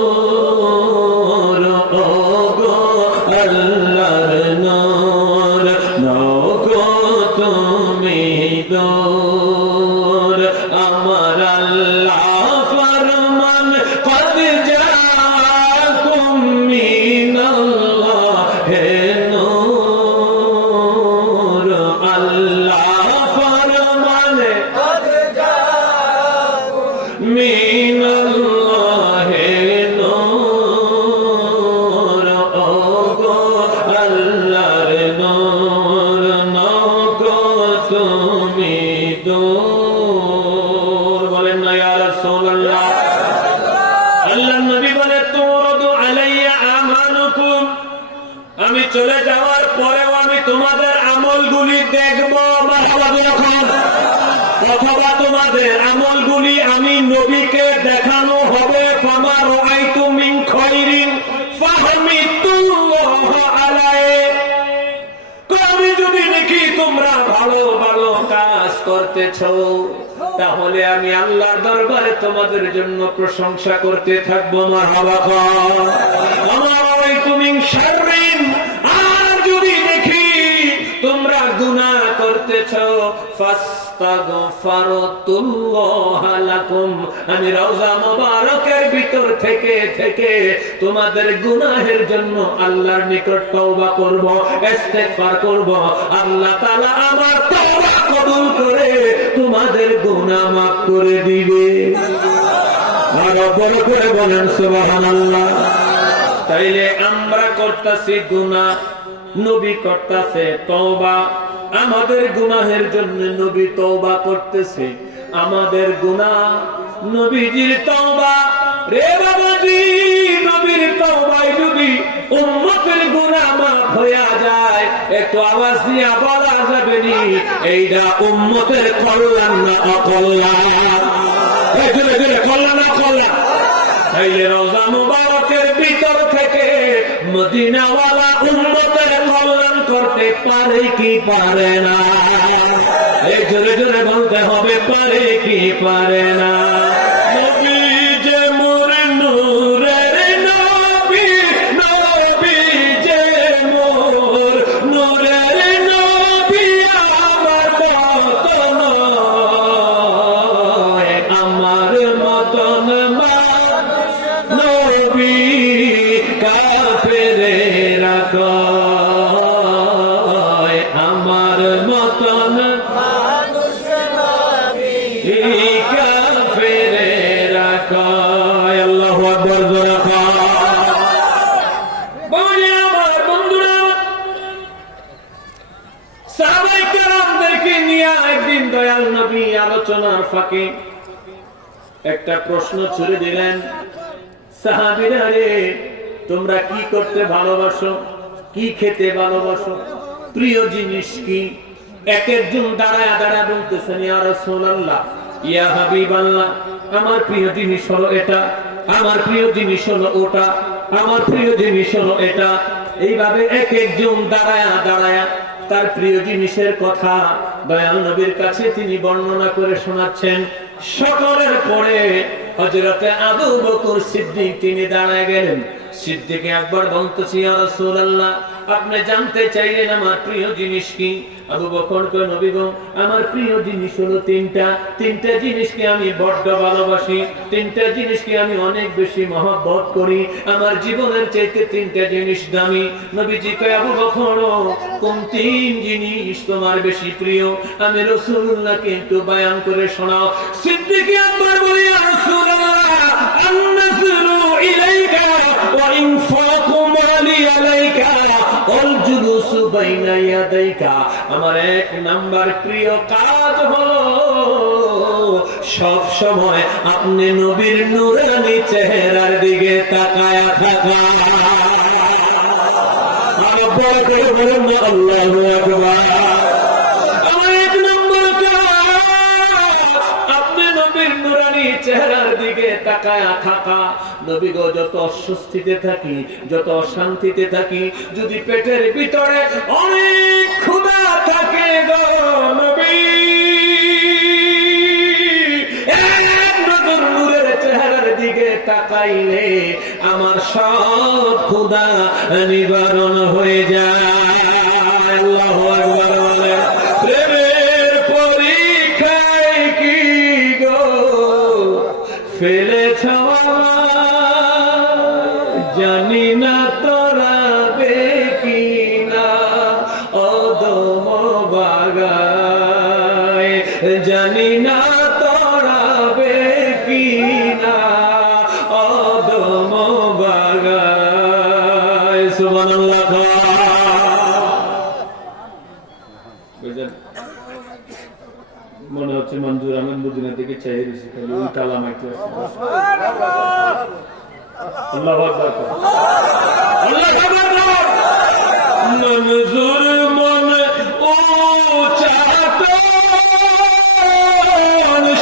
ওগো আল্লাহর নূর নগো তুমি দূর। আমার আল্লাহ ফরমান কদ জাআকুম মিনাল্লাহি নূর। আল্লাহ ফরমান কদ জাআকুম মিনাল্লাহি অথবা তোমাদের আমলগুলি আমি নবীকে দেখানো হবে ফামা রাআইতু মিন খায়রিন ফাহমিদুল্লাহ আলাইহি। আমি যদি দেখি তোমরা ভালো ভালো কাজ করতেছো তাহলে আমি আল্লাহর দরবারে তোমাদের জন্য প্রশংসা করতে থাকবো। মারহাবা তুমি শাররিন, আর যদি দেখি তোমরা গুনাহ করতেছো ফাস্তাগফিরুল্লাহ লাকুম, আমি রওজা মুবারকের ভিতর থেকে থেকে তোমাদের গুনাহের জন্য আল্লাহর নিকট তওবা করব, ইস্তেগফার করব। আল্লাহ তাআলা আমার তওবা কবুল করে তোমাদের গুনাহ মাফ করে দিবে। আর বড় করে বলেন সুবহানাল্লাহ। তাইলে আমরা করতেছি গুনাহ, নবী করতেছে তওবা। আমাদের গুনাহের জন্য নবী তওবা করতেছে, আমাদের গুনাহ নবীজির তওবা। রে বাবাজি, নবীর তওবায় যদি উম্মতের গুনাহ মাফ হয়ে যায়, একটু আওয়াজ দিয়ে বলা যাবে নি এইটা উম্মতের কল্যাণ না অকল্যাণ? এই জোরে জোরে কল্যাণ না অকল্যাণ? তাইলে রওজা মুবারকের ভিতর থেকে মদিনাওয়ালা উম্মতের কল্যাণ করতে পারে কি পারে না? এই জোরে জোরে বলতে হবে, পারে কি পারে না? নবী যে মোর নূরের নবী, নবী যে মোর নূরের নবী, আমার মতন আমার মতন নবী কাফেরেরা কয় আমার মতন কাফেরেরা কয়। আল্লাহু আকবার। জোরে বলে আমার বন্ধুরা, সাহাবায়ে কেরামদেরকে নিয়ে একদিন দয়াল নবী আলোচনার ফাঁকে একটা প্রশ্ন ছুড়ে দিলেন, সাহাবীরা রে, তোমরা কি করতে ভালোবাসো, কি খেতে ভালোবাসো, প্রিয় জিনিস কি? এক একজন দাঁড়ায় দাঁড়ায় বলতেছেন, ইয়া রাসূলুল্লাহ, ইয়া হাবিবাল্লাহ, আমার প্রিয় জিনিস হলো এটা, আমার প্রিয় জিনিস হলো ওটা, আমার প্রিয় জিনিস হলো এটা। এইভাবে এক একজন দাঁড়ায় দাঁড়ায় তার প্রিয় জিনিসের কথা দয়াল নবীর কাছে তিনি বর্ণনা করে শোনাচ্ছেন। সকলের পরে হযরতে আবু বকর সিদ্দিক তিনি দাঁড়ায় গেলেন। সিদ্দিক আকবর বলতেছি, ইয়া রাসূলুল্লাহ, আপনি জানতে চাইলেন আমার প্রিয় জিনিস কি? আবু বকর কয়, নবী গো, আমার প্রিয় জিনিস হলো তিনটা জিনিসকে আমি বড্ড ভালোবাসি, তিনটা জিনিসকে আমি অনেক বেশি মহব্বত করি, আমার জীবনের চাইতে তিনটা জিনিস দামি। নবীজি কয়, আবু বকর, কোন তিন জিনিস তোমার বেশি প্রিয়? আমি রাসূলুল্লাহকে একটু বয়ান করে শোনাও। সিদ্দিক আকবর বলে, ইয়া রাসূলুল্লাহ, আন-নাযরু ইলাইকা ওয়া ইনফাকু মালি আলাইকা ওয়াল জুলুসু বাইনা ইয়াদাইকা। আমার এক নাম্বার প্রিয় কাজ হলো সব সময় আপনি নবীর নূরানী চেহারার দিকে তাকায়া থাকা। আল্লাহু আকবার। আমার এক নম্বর কাজ আপনি নবীর নূরানী চেহারার দিকে তাকায়া থাকা। নবী গো, যত অস্বস্তিতে থাকি, যত অশান্তিতে থাকি, যদি পেটের ভিতরে অনেক ক্ষুধা থাকে গো নবী, এক নজর নূরের চেহারার দিকে তাকাইলে আমার সব ক্ষুধা নিবারণ হয়ে যায়। আল্লাহু আকবার বলে, প্রেমের পরীক্ষায় কি গো ফেলেছ জানি না তোরা বেকি না অদম বাগায়, জানি না তোরা বেকি না অদম বাগায়। সুবহানাল্লাহ। মনে হচ্ছে মঞ্জুর আহমেদ মদিনা থেকে চাই রয়েছে, খালি ওই কালা মাইতে আছে। আল্লাহু আকবার। আল্লাহু আকবার। মঞ্জুর মন ও চাতন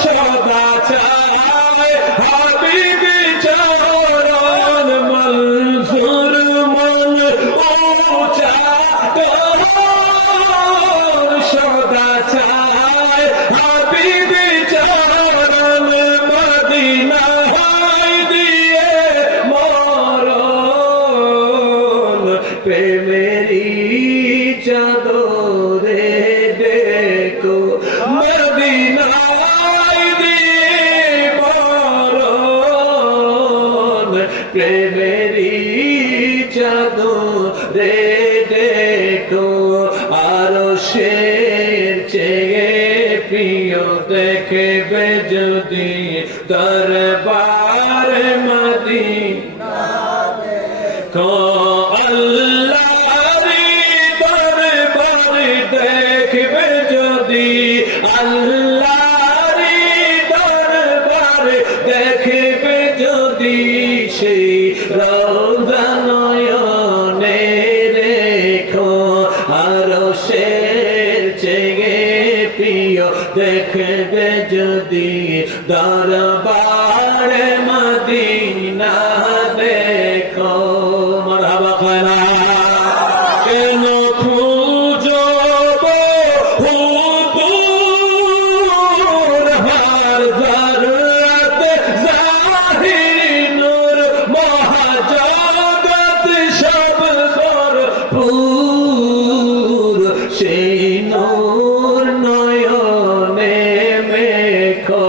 সদা চায় হাবিবি চরণ মনসুর মন চাতন সদা চায় হাবিবি চরণ মদিনা দিয়ে মরণ প্রেমেরি চাদরে দেখো মদিনায় দিয়ে মরণ প্রেমেরি চাদরে দেখো আরো শের চেয়ে প্রিয় দেখবে যদি দরবার মদিনা আল্লাহরি দরবার দেখবে যদি আল্লাহরি দরবার দেখবে যদি সেই রওজা নয়নে রেখো আরো শের চেয়ে প্রিয় দেখবে যদি দরবার মদিনা দেখো মারহাবা খানা কেন খুঁজো হুজুর হর জরুরত জাহির নূর মহাজগত সব ভরপুর সেই নূর নয়নে মেখো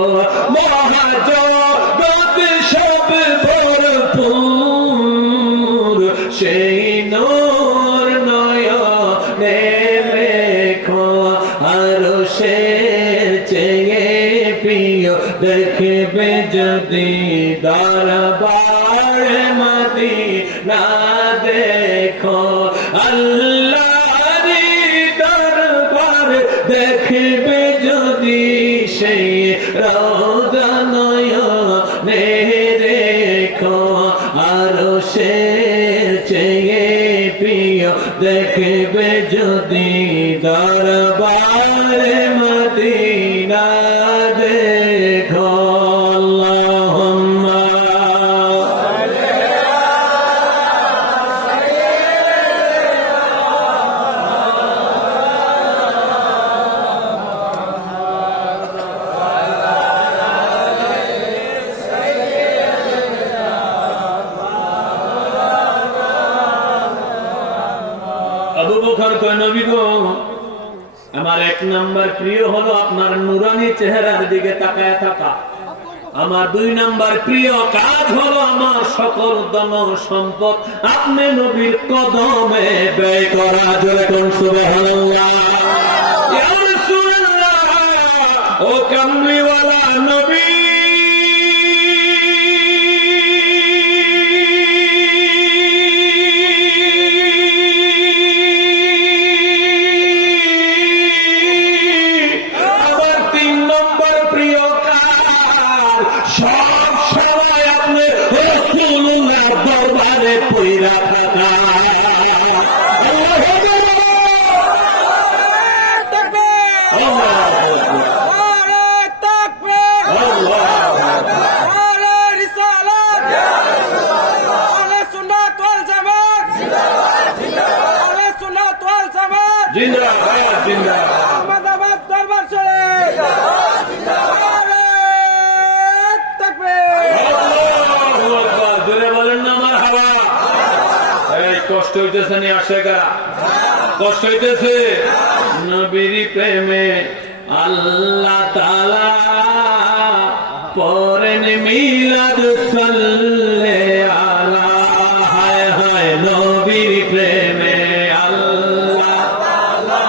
মহাজগত সব ভরপুর সেই নূর নয়নে মেখো আরো শের চেয়ে প্রিয় দেখবে যদি দরবার মদিনা দেখো আল্লাহরি দরবার দেখবে যদি সেই রওজা নয়নে রেখো আরো শের চেয়ে প্রিয় দেখবে যদি দরবার মদিনা দেখো আল্লাহুম্মা আবু বকর কয় নবী গো আমার এক নাম্বার প্রিয় হলো আপনার নুরানি চেহারার দিকে তাকায় থাকা আমার দুই নাম্বার প্রিয় কাজ হলো আমার সকল ধন সম্পদ আপনি নবীর কদমে ব্যয় করা জোরে কোন সুবহানাল্লাহ ইয়া রাসূলুল্লাহ ও কামলিওয়ালা নবী সব সময় আপনি রাসূলুল্লাহ দরবারে পয়রা থাকা জিন্দাবাদ জিন্দাবাদ আহমদাবাদ দরবার শরীফ কষ্ট হইতেছে নি আশেকা কষ্ট হইতেছে নবীর প্রেমে আল্লাহ তাআলা পড়েন মিলাদ সাল্লে আলা হায় হায় নবীর প্রেমে আল্লাহ তাআলা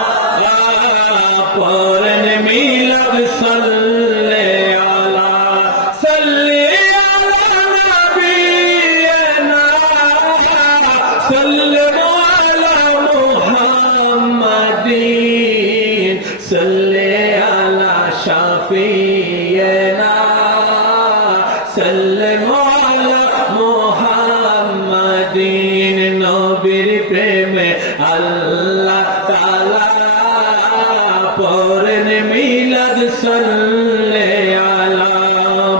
পড়েন মিলাদ সাল্লে আলা সাল্লি আলা নবিয়িনা সাল্লু আলা মুহাম্মাদিন সাল্লি আলা শাফিয়িনা সাল্লু আলা মুহাম্মাদিন নবীর প্রেমে আল্লাহ তাআলা পড়েন মিলাদ সাল্লে আলা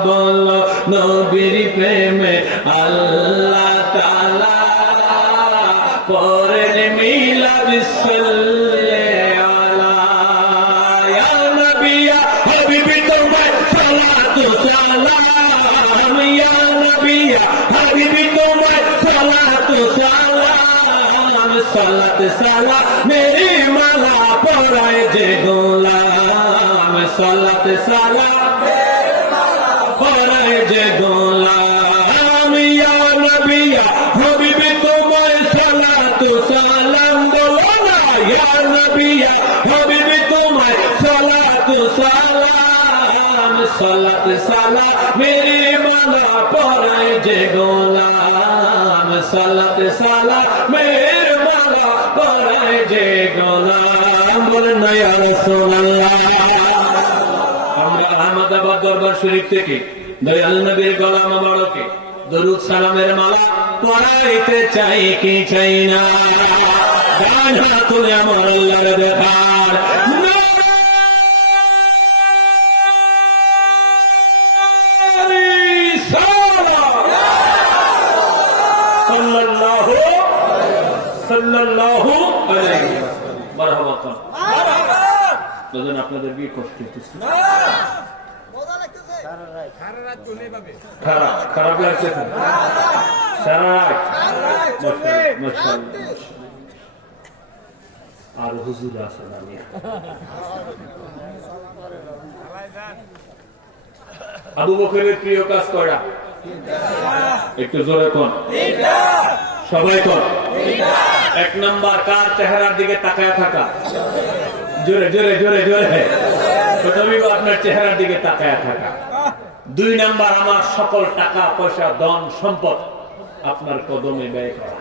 বলো নবীর প্রেমে আল্লাহ তাআলা পড়েন মিলাদ সাল্লে আলা ইয়া নবী ইয়া হাবিবি তোমায় সালাতু সালাম ইয়া নবী ইয়া হাবিবি তোমায় সালাতু সালাম সালাত সালাম মেরি মালা পরায় যে গোলাম সালাত সালাম মেরি মালা পরায় যে গোলাম ইয়া নবী ইয়া হাবিবি তোমায় সালাতু সালাম বলো না ইয়া নবী ইয়া হাবিবি তোমায় সালাতু সালাম সালাত সালাম মেরি মালা পরায় যে গোলাম সালাত সালাম মেরি পরায় যে গোলাম বলেন না ইয়া রাসূলুল্লাহ। আমরা আহমদাবাদ দরবার শরীফ থেকে দয়াল নবীর গোলাম মোবারকে দরুদ সালামের মালা পরাইতে চাই কি চাই না গান হাত তুলে আমার আল্লাহর দেখার সাল্লাল্লাহু আলাইহি মারহাবা খান দাদা আপনাদের কি কষ্ট হচ্ছে খারাপ লাগছে আর হুজুর আসেন আবু বকরের প্রিয় কাজ করা একটু জোরে কোন সবাই কোন এক নাম্বার কার চেহারার দিকে তাকায় থাকা জোরে জোরে জোরে জোরে আপনার চেহারার দিকে তাকায় থাকা। 2 নাম্বার আমার সকল টাকা পয়সা ধন সম্পদ আপনার কদমে ব্যয় করা।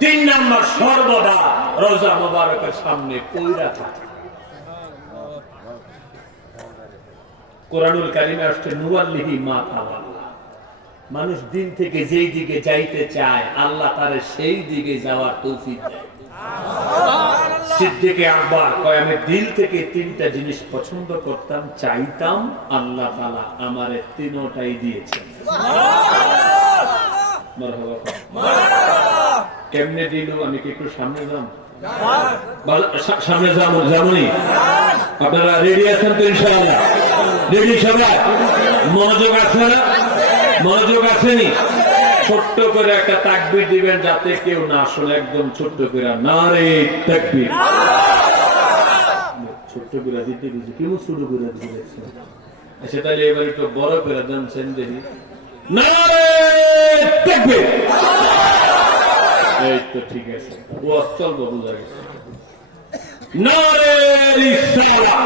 3 নাম্বার সর্বদা রোজা মোবারকের সামনে পয়রা থাকা। কোরআনুল কারিমে আসছে নুওয়াল্লিহি মা তাওয়াল্লা মানুষ দিন থেকে যেই দিকে যাইতে চায় আল্লাহ তারে সেই দিকে যাওয়ার তৌফিক দেয়। সিদ্দিক আকবর কয় আমি দিল থেকে 3টা জিনিস পছন্দ করতাম চাইতাম আল্লাহ তাআলা আমারে 3টাই দিয়েছেন। মারহাবা মারহাবা কেমনে দিল আমি কি একটু সামনে যাব সামনে যাবনি আপনারা রেডি আছেন তো ইনশাআল্লাহ রেডি সবাই মনোযোগ আছে না মনোযোগ আসেনি ছোট্ট করে একটা তাকবীর দিবেন যাতে কেউ না শুনে একদম ছোট্ট করে নারে তাকবীর ছোট্ট করে দিতে দিতে কেউ শুরু করে দিয়েছে আচ্ছা তাহলে এবার একটু বড় করে দেন সেন দেখি নারে তাকবীর এই তো ঠিক আছে ও অচল বাবু যায় নারে রিসালা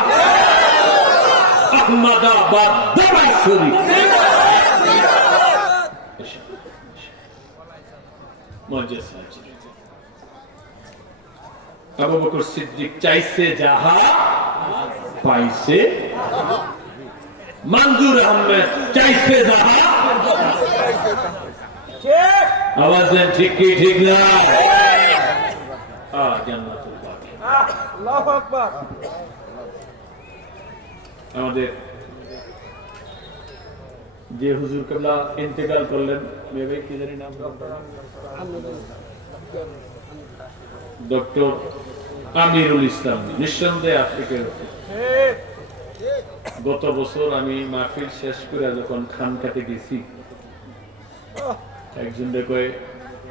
আহমদাবাদ দরবার শরীফ আবু বকর সিদ্দিক চাইছে যাহা পাইছে মঞ্জুর আহমেদ চাইছে যাহা আওয়াজ দেন ঠিক কি ঠিক না জান্নাতুল বাকি আল্লাহু আকবার। আমাদের যে হুজুর কেবলা ইন্তেকাল করলেন মেয়ে কি জানি নাম ডক্টর আমিরুল ইসলাম নিঃসন্দেহে আফ্রিকার গত বছর আমি মাহফিল শেষ করে যখন খানকাতে গেছি একজন দেখে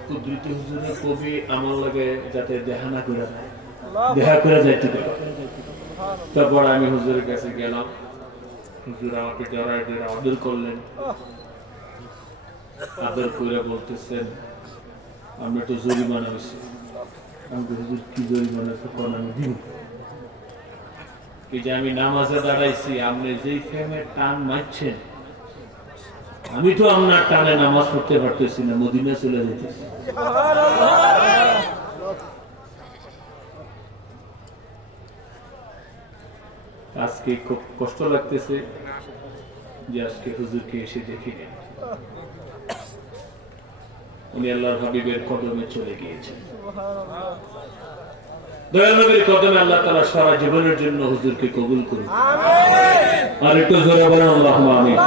কুদরতি হুজুরের কবি আমার লাগে যাতে দেখা করে যাইতে পারে তারপর আমি হুজুরের কাছে গেলাম হুজুর আমাকে জড়ায় দিয়ে আদর করলেন আদর করে বলতেছেন আমরা তো জরিমানা হয়েছি আমি হুজুর কি জরিমানা তখন আমি দিব এই যে আমি নামাজে দাঁড়াইছি আপনি যেই ফ্যামের টান মারছেন আমি তো আপনার টানে নামাজ পড়তে পারতেছি না মদিনা চলে যেতেছি আজকে খুব কষ্ট লাগতেছে যে আজকে হুজুরকে এসে দেখি উনি আল্লাহর হাবিবের কদমে চলে গিয়েছেন দয়াল নবীর কদমে আল্লাহ তাআলা সারা জীবনের জন্য হুজুরকে কবুল করুন। আমিন। আর একটু জোরে বলেন আল্লাহুম্মা আমিন।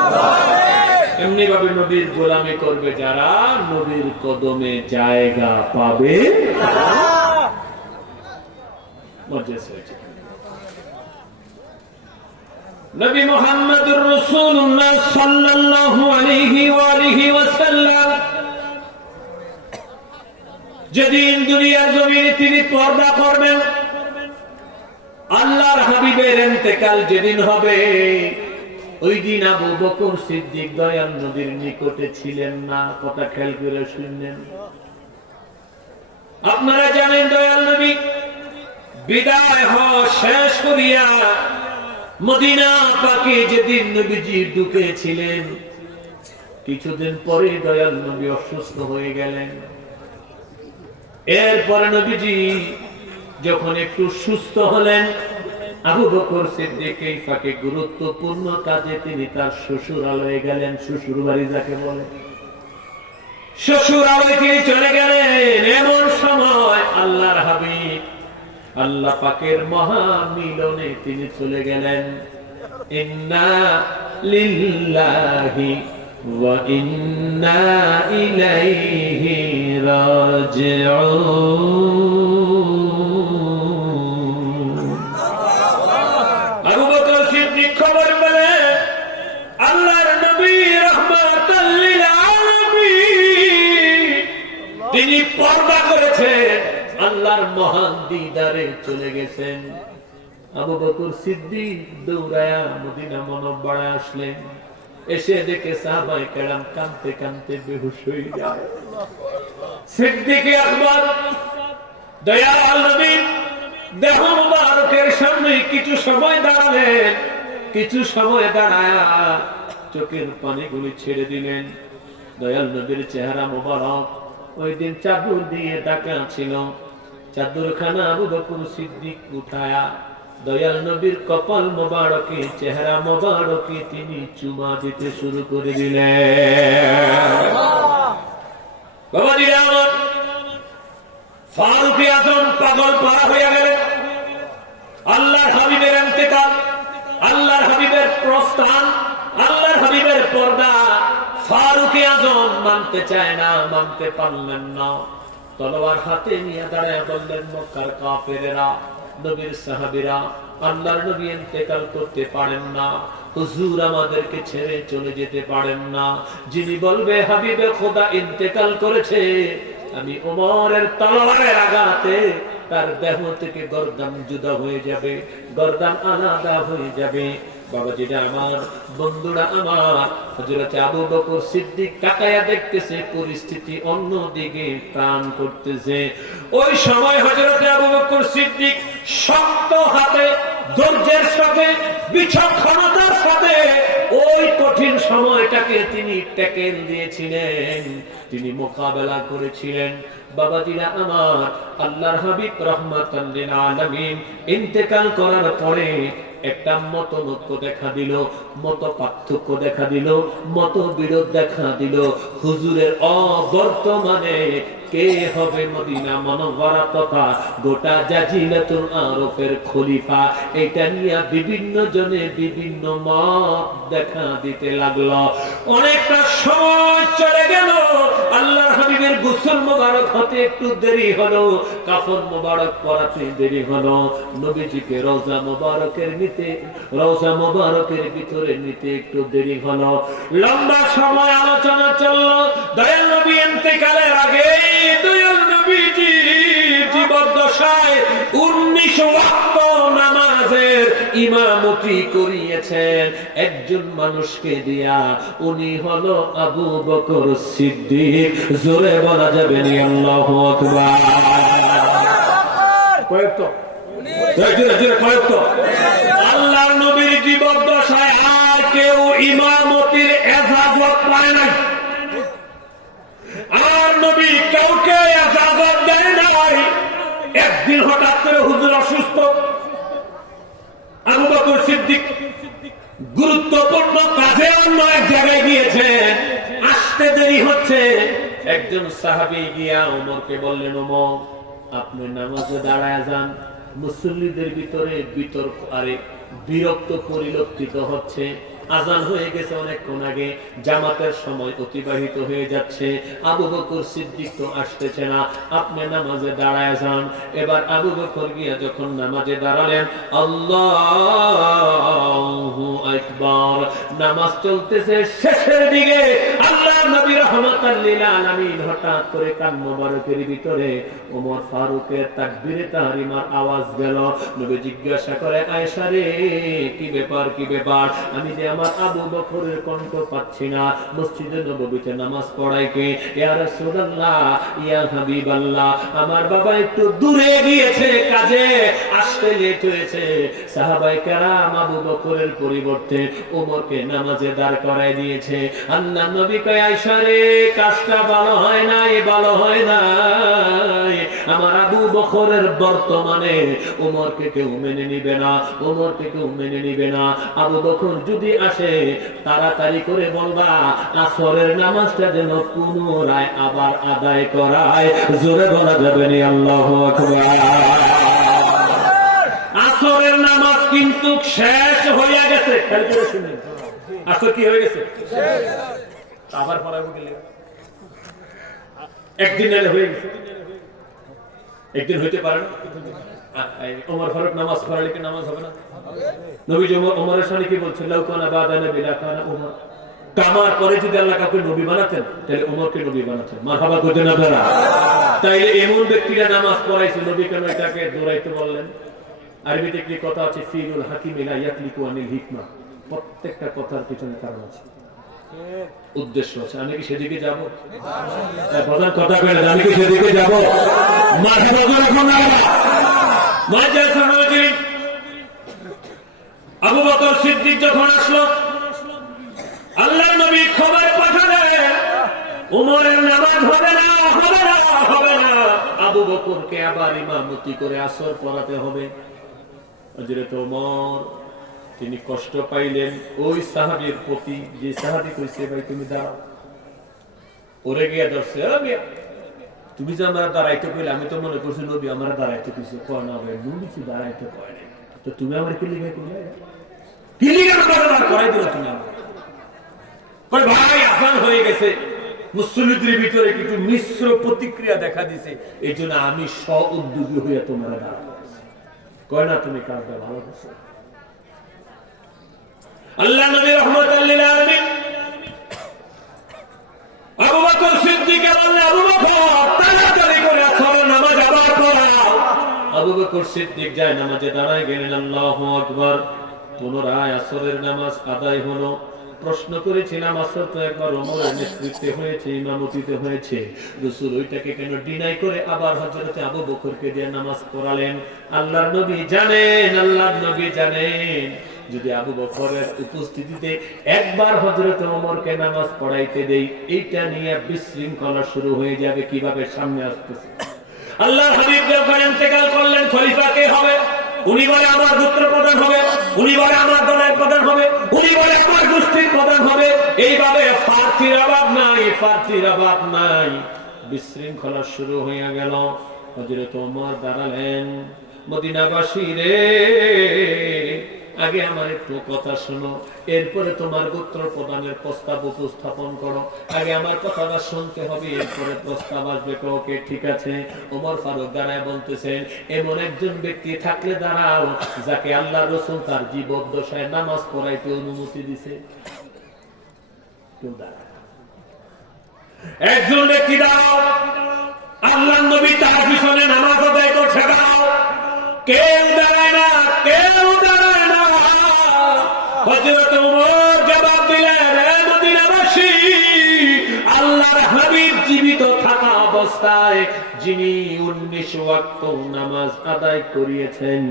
এমনি ভাবে নবীর গোলামি করবে যারা, নবীর কদমে জায়গা পাবে। নবী মুহাম্মদুর রাসূলুল্লাহ সাল্লাল্লাহু আলাইহি ওয়া আলিহি ওয়াসাল্লাম যেদিন দুনিয়ার জমিনে তিনি পর্দা করবেন, আল্লাহর হাবিবের ইন্তেকাল যেদিন হবে, ওই দিন আবু বকর সিদ্দিক দয়াল নবীর নিকটে ছিলেন না। কথা খেয়াল করে শুনলেন। আপনারা জানেন দয়াল নবী বিদায় হওয়া শেষ করিয়া মদিনা পাকে যেদিন নবীজি ঢুকেছিলেন, কিছুদিন পরে দয়াল নবী অসুস্থ হয়ে গেলেন। এরপরে নবীজি যখন একটু সুস্থ হলেন, আবু বকর সিদ্দিক এই ফাঁকে গুরুত্বপূর্ণ কাজে তিনি তার শ্বশুরালয়ে গেলেন। শ্বশুর বাড়ি যাকে বলে, শ্বশুরালয়ে তিনি চলে গেলেন। এমন সময় আল্লাহর হাবিব আল্লাহ পাকের মহা মিলনে তিনি চলে গেলেন। ইন্না লিল্লাহি ওয়া ইন্না ইলাইহি রাজিউন। আবু বকর সিদ্দিক খবর পেলেন আল্লাহর নবী রাহমাতাল লিল আলামিন তিনি পর্দা করেছেন, আল্লাহর মহান দিদারে চলে গেছেন। আবু বকর সিদ্দিক দৌড়ায়া মদিনা মুনাওয়ারায় আসলেন। এসে দেখে সাহাবায়ে কেরাম কাঁদতে কাঁদতে বেহুশ হয়ে যায়। সিদ্দিক আকবর দয়াল নবী দেহ মুবারকের সামনে কিছু সময় দাঁড়ালেন। কিছু সময় দাঁড়ায়া চোখের পানিগুলি ছেড়ে দিলেন। দয়াল নবীর চেহারা মুবারক ওই দিন চাদর দিয়ে ঢাকা ছিল। চাদরখানা আবু বকর সিদ্দিক উঠায়া দয়াল নবীর কপাল মোবারকে, চেহারা মোবারকে তিনি চুমা দিতে শুরু করে দিলেন। বাবাজিরা আমার, ফারুক আজম পাগল পারা হয়ে গেলেন। আল্লাহর হাবিবের ইন্তেকাল, আল্লাহর হাবিবের প্রস্থান, আল্লাহর হাবিবের পর্দা ফারুক আজম মানতে চায় না, মানতে পারলেন না। তলোয়ার হাতে নিয়ে দাঁড়ায় বললেন, মক্কার কাফেরেরা, নবীর সাহাবীরা, আল্লাহর নবী ইন্তেকাল করতে পারেন না, হুজুর আমাদেরকে ছেড়ে চলে যেতে পারেন না। যিনি বলবে হাবিবে খোদা ইন্তেকাল করেছে, আমি ওমরের তলোয়ারের আঘাতে তার দেহ থেকে গর্দান জুদা হয়ে যাবে, গর্দান আলাদা হয়ে যাবে। বাবাজিরা আমার, বন্ধুরা আমার, হযরত আবু বকর সিদ্দিক তাকায়া দেখতেছে পরিস্থিতি অন্যদিকে টান করতেছে। ওই সময় হযরত আবু বকর সিদ্দিক শক্ত হাতে, ধৈর্যের সাথে, বিচক্ষণতার সাথে ওই কঠিন সময়টাকে তিনি ট্যাকেল দিয়েছিলেন, তিনি মোকাবেলা করেছিলেন। বাবাজিরা আমার, আল্লাহর হাবিব রাহমাতাল লিল আলামিন ইন্তেকাল করার পরে একটা মতনৈক্য দেখা দিল, মত পার্থক্য দেখা দিল, মতবিরোধ দেখা দিল। হুজুরের অবর্তমানে কে হবে মদিনা মুনাওয়ারা তথা গোটা জাজিলাতুল আরফের খলিফা, এটা নিয়ে বিভিন্ন জনে বিভিন্ন মত দেখা দিতে লাগলো। অনেকটা সময় চলে গেল, আল্লাহর হাবিবের গোসল মোবারক হতে একটু দেরি হলো, কাফন মোবারক পরাতে দেরি হলো, নবীজিকে রওজা মোবারকের ভিতরে নিতে একটু দেরি হলো। লম্বা সময় আলোচনা চললো। দয়াল নবী ইন্তেকালের আগে দয়াল নবীজি জীবদ্দশায় 19 ওয়াক্ত নামাজের ইমামতি করিয়েছেন একজন মানুষকে দিয়া, উনি হলো আবু বকর সিদ্দিক। জোরে বলা যাবে না আল্লাহু আকবার। কয়েকটা আল্লাহর নবীর জীবদ্দশায় আর কেউ ইমামতির ইজাজত পায় নাই, আর নবী কাউকে ইজাজত দেয় নাই। একদিন হঠাৎ করে হুজুর অসুস্থ, আবু বকর সিদ্দিক গুরুত্বপূর্ণ কাজে অন্য এক জায়গায় গিয়েছেন, আসতে দেরি হচ্ছে। একজন সাহাবী গিয়া ওমরকে বললেন, ওমর আপনি নামাজে দাঁড়ায় যান, মুসল্লিদের ভিতরে বিতর্ক আরে বিরক্ত পরিলক্ষিত হচ্ছে। আজান হয়ে গেছে অনেকক্ষণ আগে, জামাতের সময় অতিবাহিত হয়ে যাচ্ছে, আবু বকর সিদ্দিক তো আসতেছে না, আপনি নামাজে দাঁড়ায় যান। এবার আবু বকর গিয়া যখন নামাজে দাঁড়ালেন, আল্লাহু আকবার, নামাজ চলতেছে শেষের দিকে, আল্লাহর নবী রাহমাতাল লিল আলামিন হঠাৎ করে কান মোবারকের ভিতরে ওমর ফারুকের তাকবীরে তাহরিমার আওয়াজ গেল। নবী জিজ্ঞাসা করে, আয়েশা রে, কি ব্যাপার কি ব্যাপার? আমি যে আমার আবু বকরের কণ্ঠ পাচ্ছি না, মসজিদে নববীতে নামাজ পড়াই কে? ইয়া রাসূলুল্লাহ, ইয়া হাবিবাল্লাহ, আমার বাবা একটু দূরে গিয়েছে কাজে, আসতে লেট হয়েছে। সাহাবায়ে কেরাম আবু বকরের পরিবর্তে ওমরকে নামাজে দাঁড় করায় দিয়েছে। আল্লাহর নবী কয়, আয়েশা রে, কাজটা ভালো হয় নাই, ভালো হয় নাই। আমার আবু বকরের বর্তমানে ওমরকে কেউ মেনে নিবে না, ওমরকে কেউ মেনে নিবে না। আবু বকর যদি আসে, তাড়াতাড়ি করে বলবা আসরের নামাজটা যেন পুনরায় আবার আদায় করায়। জোরে বলা যাবে না আল্লাহু আকবার। আসরের নামাজ কিন্তু শেষ হয়ে গেছে। খেয়াল করে শুনুন, আসর কি হয়ে গেছে? আবার পড়াবো গেলে একদিন এলে হয়ে গেছে, একদিন হইতে পারে না। ওমর ফারুক নামাজ পড়ালে কি নামাজ হবে না? নবীজি ওমরের সামনে কি বলছেন, লাউ কানা বাদা নবী লা কানা ওমর। কামার পরে যদি আল্লাহ কাউকে নবী বানাতেন, তাহলে ওমরকে নবী বানাতেন। মারহাবা করতেন আপনারা? তাইলে এমন ব্যক্তিরা নামাজ পড়াইছে, নবী কেন এটাকে দৌড়াইতে বললেন? আরবিতে কি কথা আছে, ফিলুল হাকিম লা ইয়াতলিকু আনিল হিকমা। প্রত্যেকটা কথার পিছনে কারণ আছে, উদ্দেশ্য আছে। আমি কি সেদিকে যাব? প্রধান কথা কইলে আমি কি সেদিকে যাব? মারহাবা করে শোনা মাঝে সামনে আবু বকর সিদ্দিক যখন আসলো, আল্লাহর নবী খবর পাঠালেন, ওমরের নামাজ হবে না, হবে না, হবে না। আবু বকরকে আবার ইমামতি করে আসর পড়াতে হবে। হযরত ওমর তিনি কষ্ট পাইলেন ওই সাহাবীর প্রতি, যে সাহাবী কইছে, ভাই তুমি দাঁড়াও। ওরে গিয়া ধরছে, তুমি যে আমার দাঁড়াইতে কইলে, আমি তো মনে করছি নবী আমার দাঁড়াইতে কইছে। কয় না ভাই, নবী কি দাঁড়াইতে কয় না, তো তুমি আমার কি লিখে কইলে, কি লিখে করাই দিল তুমি আমার? কয় ভাই, আসান হয়ে গেছে, মুসল্লিদের ভিতরে কিছু মিশ্র প্রতিক্রিয়া দেখা দিছে, এই জন্য আমি স্ব-উদ্যোগী হইয়া তোমরা দাঁড়াবো। কয় না, তুমি কাজটা ভালো করছো। আল্লাহ নবী রাহমাতাল লিল আলামিন আবু বকর সিদ্দিক বললেন, আবু বকর তাড়াতাড়ি করে আসরের নামাজ আবার পড়াও। আবু বকর সিদ্দিক যায় নামাজে দাঁড়ায় গেলেন। আল্লাহু আকবার। পুনরায় আসরের নামাজ আদায় হলো। প্রশ্ন করেছিলাম, আসর তো একবার ওমরের নেতৃত্বে হয়েছে, ইমামতিতে হয়েছে, রাসূল ওইটাকে কেন ডিনাই করে আবার হযরতে আবু বকরকে দিয়ে নামাজ পড়ালেন? আল্লাহর নবী জানেন, আল্লাহর নবী জানেন, যদি আবু বকরের উপস্থিতিতে একবার হযরতে ওমরকে নামাজ পড়াইতে দেই, এইটা নিয়ে বিশৃঙ্খলা শুরু হয়ে যাবে। কিভাবে সামনে আসতেছে? আল্লাহর হাবিব যখন ইন্তেকাল করলেন, খলিফা কে হবে? উনি বলে আমার গোত্র প্রধান হবে, উনি বলে আমার দলের প্রধান হবে, উনি বলে আমার গোষ্ঠীর প্রধান হবে। এইভাবে প্রার্থীর অভাব নাই, প্রার্থীর অভাব নাই। বিশৃঙ্খলা শুরু হয়ে গেল। হযরত ওমর দাঁড়ালেন, মদিনাবাসী রে, আগে আমার একটু কথা শোনো, এরপরে তোমার গোত্র প্রদানের প্রস্তাব উপস্থাপন করো। আগে আমার কথাটা শুনতে হবে, এরপরে প্রস্তাব আসবে। ওকে, ঠিক আছে। ওমর ফারুক দাঁড়ায় বলতেছেন, এমন একজন ব্যক্তি থাকলে দাঁড়াও, যাকে আল্লাহ রাসূল তার জীবদ্দশায় নামাজ পড়াইতে অনুমতি দিছে। কেউ দাঁড়ায়, একজন ব্যক্তি দাঁড়াও, আল্লাহর নবী তার পিছনে নামাজ আদায় করছে, দাঁড়াও। কেউ দাঁড়ায় না, কেউ দাঁড়ায় না। হযরত ওমর জবাব দিলেন, হে মদিনাবাসী, আল্লাহর হাবিব জীবিত থাকা অবস্থায় যিনি 19 ওয়াক্ত নামাজ আদায় করিয়েছেন,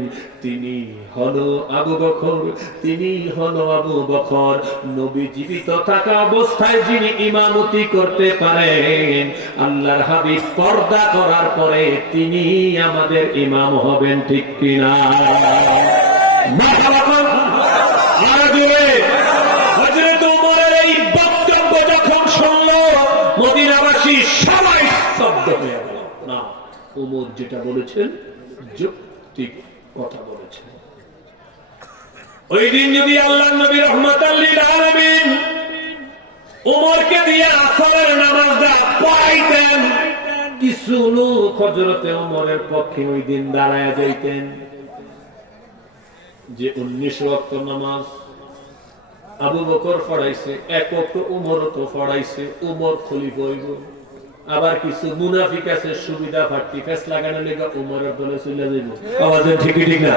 তিনি হলো আবু বকর, তিনি হলো আবু বকর। নবী জীবিত থাকা অবস্থায় যিনি ইমামতি করতে পারেন, আল্লাহর হাবিব পর্দা করার পরে তিনি আমাদের ইমাম হবেন, ঠিক কিনা? হযরত ওমরের এই বক্তব্য যখন শুনলো, মদিনাবাসী সবাই স্তব্ধ হয়ে গেল। না, ওমর যেটা বলেছেন যৌক্তিক। কথা বলেছেন। ওই দিন যদি আল্লাহর নবী রাহমাতাল লিল আলামিন ওমরকে দিয়ে আসরের নামাজটা পড়াইতেন, কিছু লোক হযরতে ওমরের পক্ষে ওই দিন দাঁড়ায়া যাইতেন যে 19 ওয়াক্ত নামাজ আবু বকর পড়াইছে, এক ওয়াক্ত ওমরও তো পড়াইছে, ওমর খলিফা হইব। আবার কিছু মুনাফিক আছে সুবিধা পার্টি ফেস লাগানোর লেগে ওমরের দলে চলে যাইব। আওয়াজের ঠিকই ঠিক না?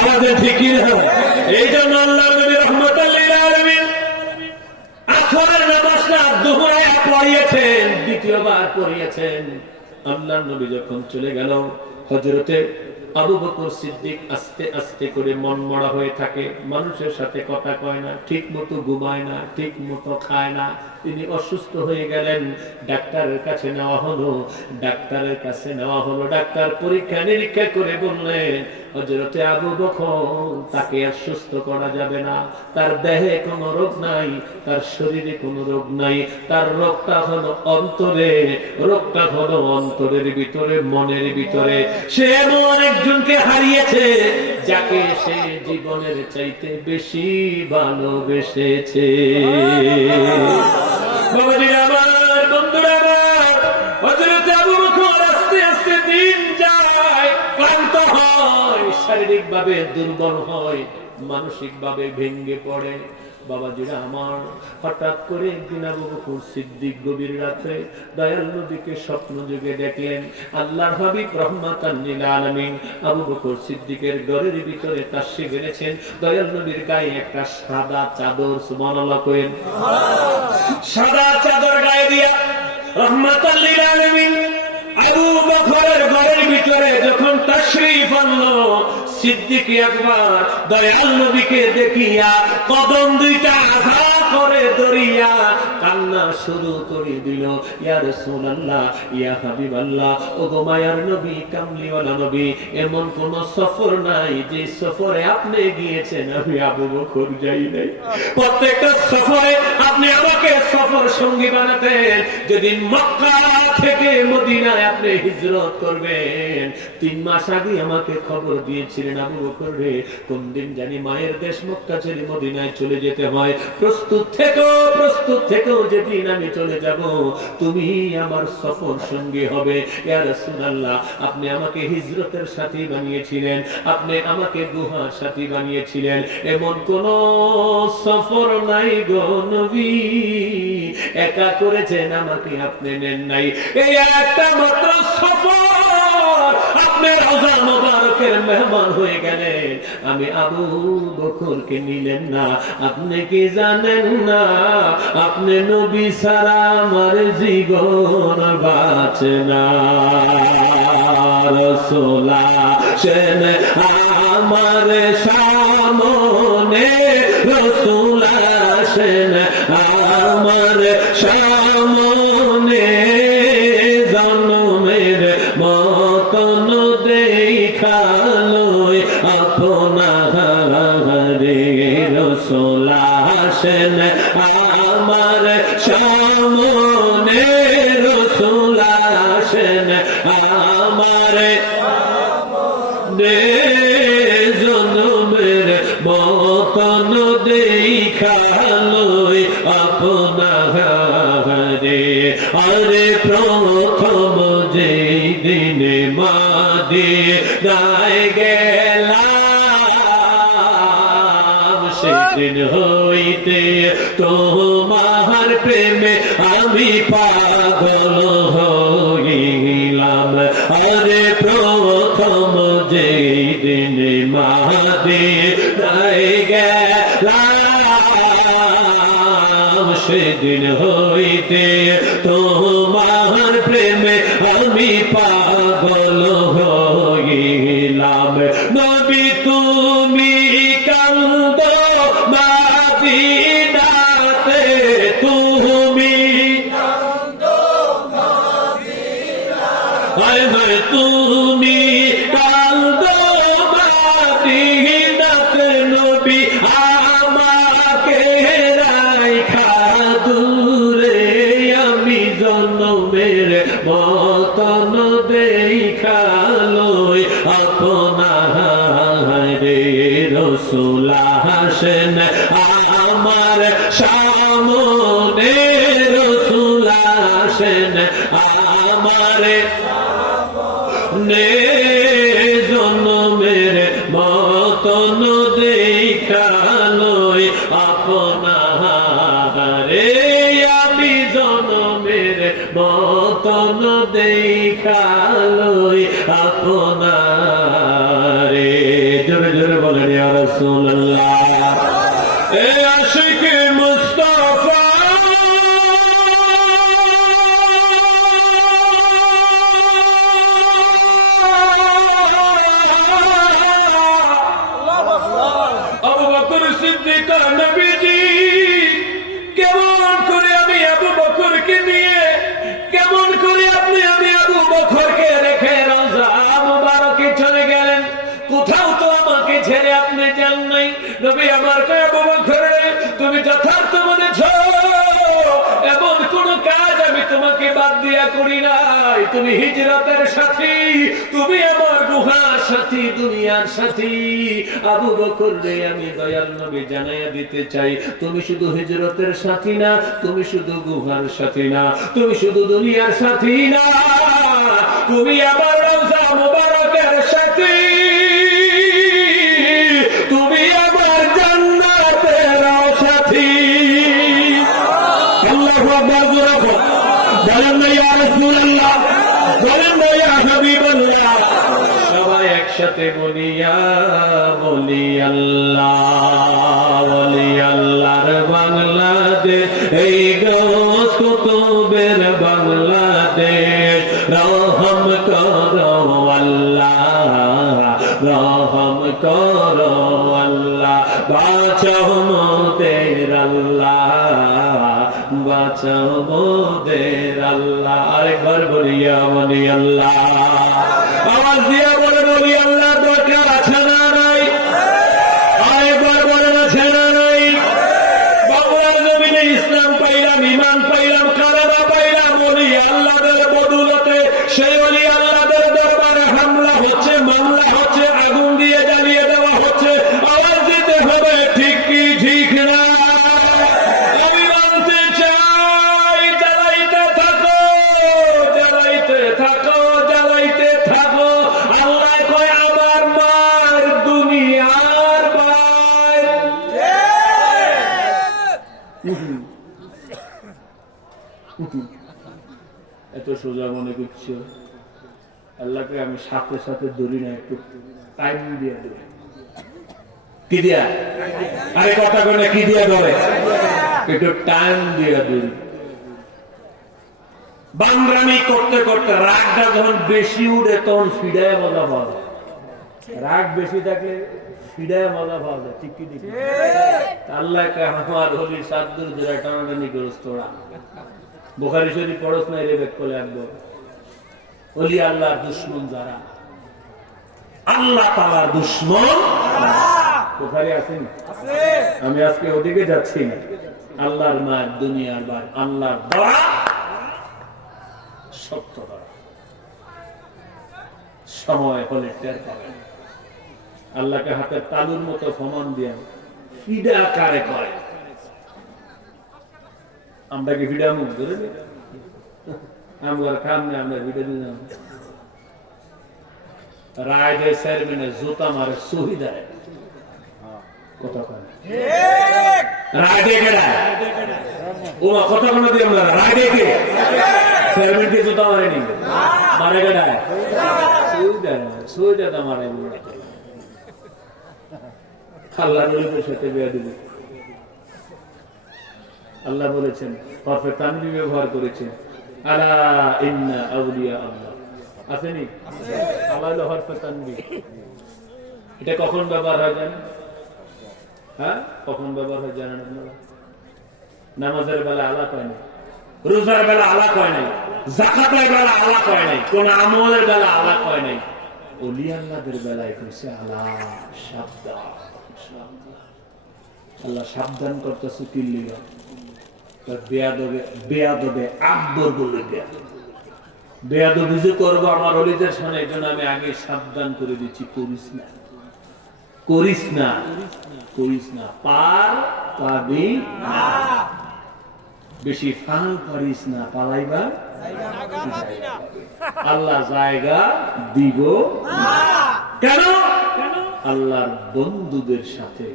আওয়াজের ঠিকই না? এই জন্য আল্লাহর নবী রাহমাতাল লিল আলামিন আসরের নামাজটা দুহরায় পড়িয়েছেন, দ্বিতীয়বার পড়িয়েছেন। আল্লাহর নবী যখন চলে গেল, হযরতে আবু বকর সিদ্দিক আস্তে আস্তে করে মন মরা হয়ে থাকে, মানুষের সাথে কথা কয় না, ঠিক মতো ঘুমায় না, ঠিক মতো খায় না। তিনি অসুস্থ হয়ে গেলেন, ডাক্তারের কাছে নেওয়া হলো। ডাক্তার পরীক্ষা নিরীক্ষা করে বললেন, হযরতে আবু বকর তাকে আর সুস্থ করা যাবে না, তার দেহে কোনো রোগ নাই, তার শরীরে কোনো রোগ নাই, তার রোগটা হলো অন্তরে, রোগটা হলো অন্তরের ভিতরে, মনের ভিতরে। সে এমন একজনকে হারিয়েছে যাকে সে জীবনের চাইতে বেশি ভালোবেসেছে। বাবাজিরা আমার, বন্ধুরা আমার, হযরত আবু বকর আস্তে আস্তে দিন যায়, ক্লান্ত হয়, শারীরিক ভাবে দুর্বল হয়, মানসিক ভাবে ভেঙে পড়ে। বাবাজিরা আমার, হঠাৎ করে একদিন আবু বকর সিদ্দিক গভীর রাতে দয়াল নবীকে স্বপ্ন যুগে দেখলেন। আল্লাহর হাবিব রাহমাতাল লিল আলামিন আবু বকর সিদ্দিকের ঘরের ভিতরে তাশরিফ এনেছেন। দয়াল নবীর গায়ে একটা সাদা চাদর, সুবহানাল্লাহ কইেন, সাদা চাদর গায়ে দিয়া রাহমাতাল লিল আলামিন আবু বকরের ঘরের ভিতরে যখন তাশরিফ আনলো, সিদ্দিক আকবার দয়াল নবীকে দেখিয়া কদম দুইটা আঘাত করে ধরিয়া কান্না শুরু করে দিল। ইয়া রাসূলুল্লাহ, ইয়া হাবিবাল্লাহ, ওগো মায়ার নবী, কামলিওয়ালা নবী, এমন কোন সফর নাই যে সফরে আপনি গিয়েছেন আমি আবু বকর যাই নাই। প্রত্যেকটা সফরে আপনি আমাকে সফর সঙ্গী বানাতেন। যেদিন মক্কা থেকে মদিনায় আপনি হিজরত করবেন, 3 মাস আগে আমাকে খবর দিয়েছিলেন, আবু বকর রে, কোন দিন জানি মায়ের দেশ মক্কা ছেড়ে মদিনায় চলে যেতে হয়, প্রস্তুত থেকো, যেদিন আমি চলে যাব তুমি আমার সফর সঙ্গী হবে। ইয়া রাসূলুল্লাহ, আপনি আমাকে হিজরতের সাথী বানিয়েছিলেন, আপনি আমাকে গুহার সাথী বানিয়েছিলেন, এমন কোন সফর নাই গো নবী, একা করেছেন, আমাকে আপনি নেন নাই। এই একটা মাত্র সফর আপনি রওজা মুবারকের মেহমান হয়ে গেলেন, আমি আবু বকরকে নিলেন না। আপনি কি জানেন না, আপনি নবী ছাড়া আমার জীবন বাঁচে না। রাসূল আসেন আমার সামনে, রাসূল আসেন আমার সামনে, জন্মের মতন দেখালো আপনারে। রাসূল আসেন আমার সামনে, রাসূল আসেন আমার জন্মের মতন দেখালো আপনারে। আরে প্রথম যেই দিনে মদিনায় গেলাম, সেদিন হইতে তোমার প্রেমে আমি পাগল হইলাম। আরে প্রথম যেই দিনে মদিনায় গেলাম, সেদিন হইতে তোমার প্রেমে আমি পাগল হইলাম। নবী তুমি কান্দো মদিনাতে, তুমি কান্দো মদিনাতে, তুমি কান্দো মদিনাতে, নবী আমাকে রাইখা দূরে আমি জন্ম আসেন আমার সামনে রসুল আসেন আমার নে জন্মের মতন দেখালই আপনারে আমি জন্মের মতন দেখালই আপনারে জোরে জোরে বলেন ইয়া রাসূলুল্লাহ এ আশিক মুস্তাফা আবু বকর সিদ্দিক নবীজি কেমন করে আমি আবু বকরকে নিয়ে কেমন করে আপনি আমি আবু বকরকে রেখে রওজা মুবারকে চলে গেলেন কোথাও তো আমাকে ছেড়ে আপনি যান নাই নবী আমার কয় আবু বকর তুমি যথার্থ বলেছো এমন কোন কাজ আমি তোমাকে বাদ দিয়া করি নাই তুমি হিজরতের সাথী তুমি আমার গুহার সাথী দুনিয়ার সাথী আবু বকর রে আমি দয়াল নবী জানাইয়া দিতে চাই তুমি শুধু হিজরতের সাথী না তুমি শুধু গুহার সাথী না তুমি শুধু দুনিয়ার সাথী না তুমি আমার রওজা মুবারকের সাথী তুমি আমার জান্নাতের সাথী আল্লাহু আকবার বলেন না ইয়া রাসূলুল্লাহ বলেন না ইয়া হাবিবাল্লাহ সবাই একসাথে বলিয়া বলি আল্লাহর বাংলাদেশ এই গোস কুতুবের বাংলাদেশ রহম করো আল্লাহ রহম করো আল্লাহ বাঁচাও মোদের আল্লাহ বাঁচাও মোদের আল্লাহ আরেকবার বলিয়া বলি আল্লাহ আওয়াজ দিয়া বলি আল্লাহ দরকার আছে না নাই আরেকবার বলেন আছে না নাই বাংলার জমিনে ইসলাম পাইলাম ঈমান পাইলাম কালেমা পাইলাম বলি আল্লাহর বদৌলতে সেই বলি আল্লাহর দরবারে হামলা হচ্ছে মামলা হচ্ছে আগুন দিয়ে জ্বালিয়ে দেওয়া হচ্ছে আওয়াজ দিতে হবে ঠিক কি ঠিক না আমি মানতে চাই জ্বালাইতে থাকো জ্বালাইতে থাকো জ্বালাইতে থাকো আল্লাহ কয় আমার মার দুনিয়ার মার এত সোজা মনে করছো আল্লাহকে আমি সাথে সাথে ধরি না একটু টাইম দিয়ে দেব কি দিয়া আরে কথা করে কি দিয়া ধরে একটু টাইম দিয়ে ধরি বাংরামি করতে করতে রাগটা যখন বেশি উঠে তখন ফিডায় মজা পাওয়া যায় রাগ বেশি থাকলে ফিডায় মজা পাওয়া যায় ঠিক কি ঠিক আল্লাহকে আমার হলি সাদ্দুর জোড়া টানাটানি করস তোরা বুখারী শরীফ পড়স না রে বেক করে একবার ওলি আল্লাহর দুশমন যারা আল্লাহ তাআলার দুশমন বুখারী আছে না আছে আমি আজকে ওদিকে যাচ্ছি না আল্লাহর মার দুনিয়ার বার আল্লাহর দয়া সত্য দয়া সময় হলে টের পাবেন আল্লাহকে হাতের তালুর মতো সমান দিয়ে ফিদা কারে করে আমরা কি ভিডিও মুখ ধরে আমরা খামনে আমরা ভিডিও দিলাম রায় দেয় চেয়ারম্যানের জুতা মারে শহীদারে কথা কয় রায় দিয়ে কেডা ও কথা কোনো দিয়ে আমরা রায় দিয়ে কে চেয়ারম্যানকে জুতা মারেনি মারে কেডা শহীদারে মারে আল্লাহ নবীর সাথে বিয়ে দিবে আল্লাহ বলেছেন হরফে তানবীহ ব্যবহার করেছেন আলা ইন্না আউলিয়া আল্লাহ আসেনি আল্লাহ হলো হরফে তানবীহ এটা কখন ব্যবহার হয় জানেন হ্যাঁ কখন ব্যবহার হয় জানেন আপনারা নামাজের বেলা আলা কয় না রোজার বেলা আলা কয় নাই যাকাতের বেলা আলা কয় নাই কোন আমলের বেলা আলা কয় নাই ওলি আল্লাহদের বেলায় কইছে আলা সাবধান আল্লাহ সাবধান করতেছে কি লিগা বেয়াদবে আকবর বলে বেয়াদবি যে করবো আমার ওলিদের সামনে এই জন্য আমি আগে সাবধান করে দিচ্ছি করিস না করিস না, করিস না, পার পাবি না। বেশি ফাল করিস না, পালাইবার আল্লাহ জায়গা দিব না। কেন? আল্লাহর বন্ধুদের সাথে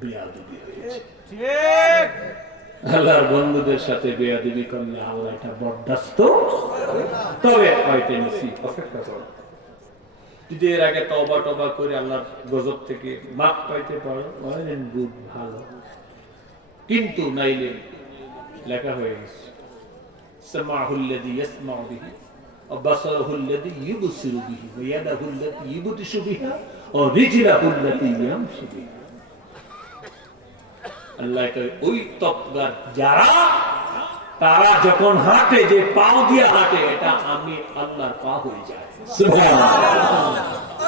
বেয়াদবি হয়েছে। ঠিক। আল্লাহর বন্ধুদের সাথে বেয়াদবি করলে আল্লাহ এটা বরদাস্ত। তবে হয়তো নসিব, অপেক্ষা করো। যদি এর আগে তওবা টবা করে আল্লাহর গজব থেকে মাফ পাইতে পারো, গুড, ভালো। কিন্তু নাইলে লেখা হয়ে গেছে সামাহুল্লাযী ইয়াসমাউ বিহি ওয়া বাসারুহুল্লাযী ইউবসিরু বিহি ওয়া ইয়াদুহুল্লাতী ইবতিশু বিহা ওয়া রিজলুহুল্লাতী ইয়ামশু বিহা। আল্লাহ কয় ওই তকবার যারা, তারা যখন হাঁটে, যে পাও দিয়ে হাঁটে, এটা আমি আল্লাহর পা হয়ে যায়। সুবহানাল্লাহ।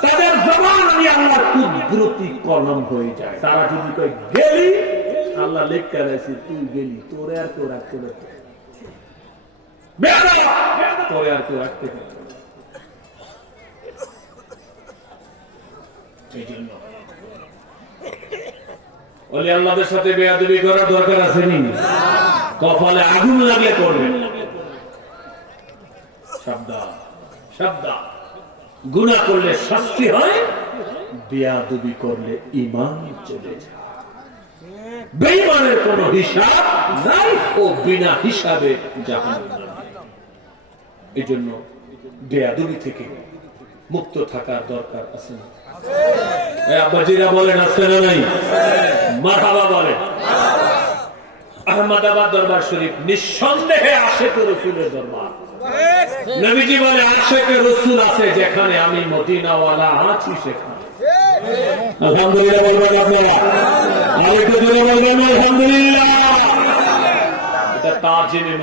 তাদের জবান আমি আল্লাহর কুদরতি কলম হয়ে যায়। তারা যদি কয় গেলি, আল্লাহ লেখা রাখছে তুই গেলি, তোরে আর কেউ রাখতে পারবে না। তোরে আর কেউ রাখতে পারবে না। এই জন্য ওলি আল্লাহদের সাথে বেয়াদবি করার দরকার আছে নি? কপালে আগুন লাগলে করবে। সাবধান, সাবধান। গুনাহ করলে শাস্তি হয়, বেয়াদবি করলে ঈমান চলে যায়। বেঈমানের কোনো হিসাব নাই, ও বিনা হিসাবে জাহান্নামে। এজন্য বেয়াদবি থেকে মুক্ত থাকার দরকার আছে না? আব্বাজিরা বলেন আছে না নাই? মারহাবা বলেন। আহমদাবাদ দরবার শরীফ নিঃসন্দেহে আশিকে রাসূলের দরবার। নবীজি বলে আশিকে রাসূল আছে যেখানে, আমি মদিনাওয়ালা আছি সেখানে। আলহামদুলিল্লাহ বলবেন আপনারা, আরেকটু জোরে বলবেন আলহামদুলিল্লাহ। এটা তাজিমে